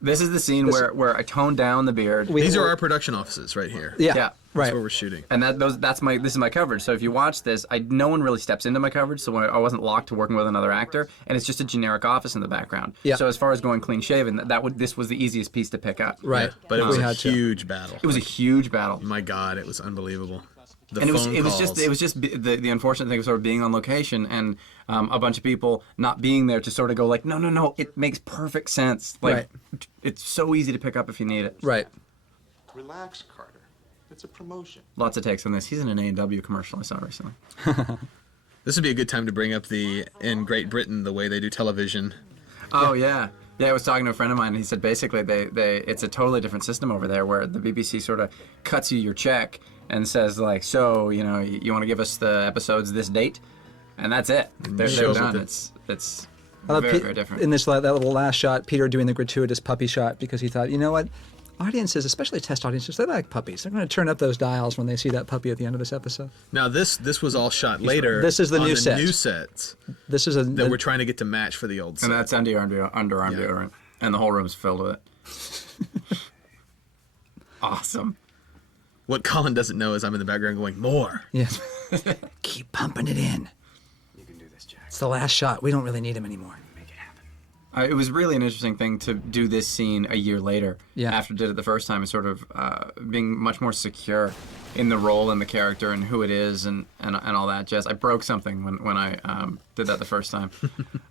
This is the scene where I toned down the beard. These are our production offices right here. Yeah. Yeah. Right. That's where we're shooting. And this is my coverage. So if you watch this, no one really steps into my coverage, so I wasn't locked to working with another actor, and it's just a generic office in the background. Yeah. So as far as going clean shaven, this was the easiest piece to pick up. Right. Yeah, but it was We a had to. huge battle. It was a huge battle. My God, it was unbelievable. The And phone it was calls. just the unfortunate thing of sort of being on location and a bunch of people not being there to sort of go like, no, it makes perfect sense. Like, it's so easy to pick up if you need it. Right. Relax, Carter. It's a promotion. Lots of takes on this. He's in an A&W commercial I saw recently. This would be a good time to bring up in Great Britain, the way they do television. Oh, yeah. Yeah, I was talking to a friend of mine, and he said basically it's a totally different system over there where the BBC sort of cuts you your check and says, like, so, you know, you want to give us the episodes this date? And that's it. They're done. It's very different. In that little last shot, Peter doing the gratuitous puppy shot because he thought, you know what? Audiences, especially test audiences, they like puppies. They're going to turn up those dials when they see that puppy at the end of this episode. Now, this was all shot later. This is the on new the set. new sets. This is that we're trying to get to match for the old set. And that's under deodorant. And the whole room's filled with it. Awesome. What Colin doesn't know is I'm in the background going, more. Yeah. Keep pumping it in. You can do this, Jack. It's the last shot. We don't really need him anymore. Make it happen. It was really an interesting thing to do this scene a year later. Yeah. After did it the first time, and sort of being much more secure in the role and the character and who it is and all that jazz. I broke something when I did that the first time.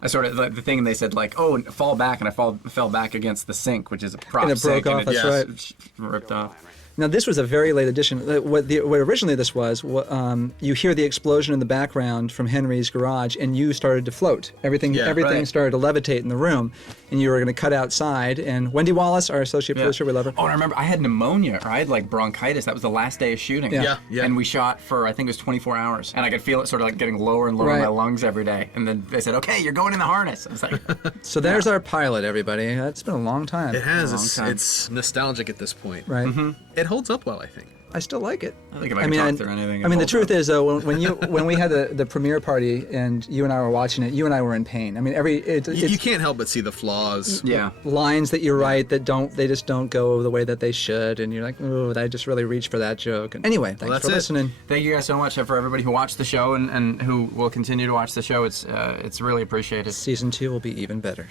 I sort of like the thing they said like, oh, fall back, and I fell back against the sink, which is a prop And it sink, broke off. That's right. Ripped off. Now, this was a very late edition. What originally this was, you hear the explosion in the background from Henry's garage, and you started to float. Everything right. started to levitate in the room, and you were going to cut outside. And Wendy Wallace, our associate producer, we love her. Oh, and I remember I had pneumonia, or I had like bronchitis. That was the last day of shooting. Yeah. And we shot for, I think it was 24 hours. And I could feel it sort of like getting lower and lower in my lungs every day. And then they said, okay, you're going in the harness. I was like... So there's our pilot, everybody. That's been a long time. It has. It's nostalgic at this point. Right. Mm-hmm. It holds up well, I think. I still like it. I think if I can talk through anything... I mean, the truth is, though, when we had the premiere party and you and I were watching it, you and I were in pain. I mean, you can't help but see the flaws. Yeah. Lines that you write that they just don't go the way that they should, and you're like, oh, I just really reached for that joke. And anyway, thanks for listening. Thank you guys so much for everybody who watched the show and who will continue to watch the show. It's really appreciated. Season 2 will be even better.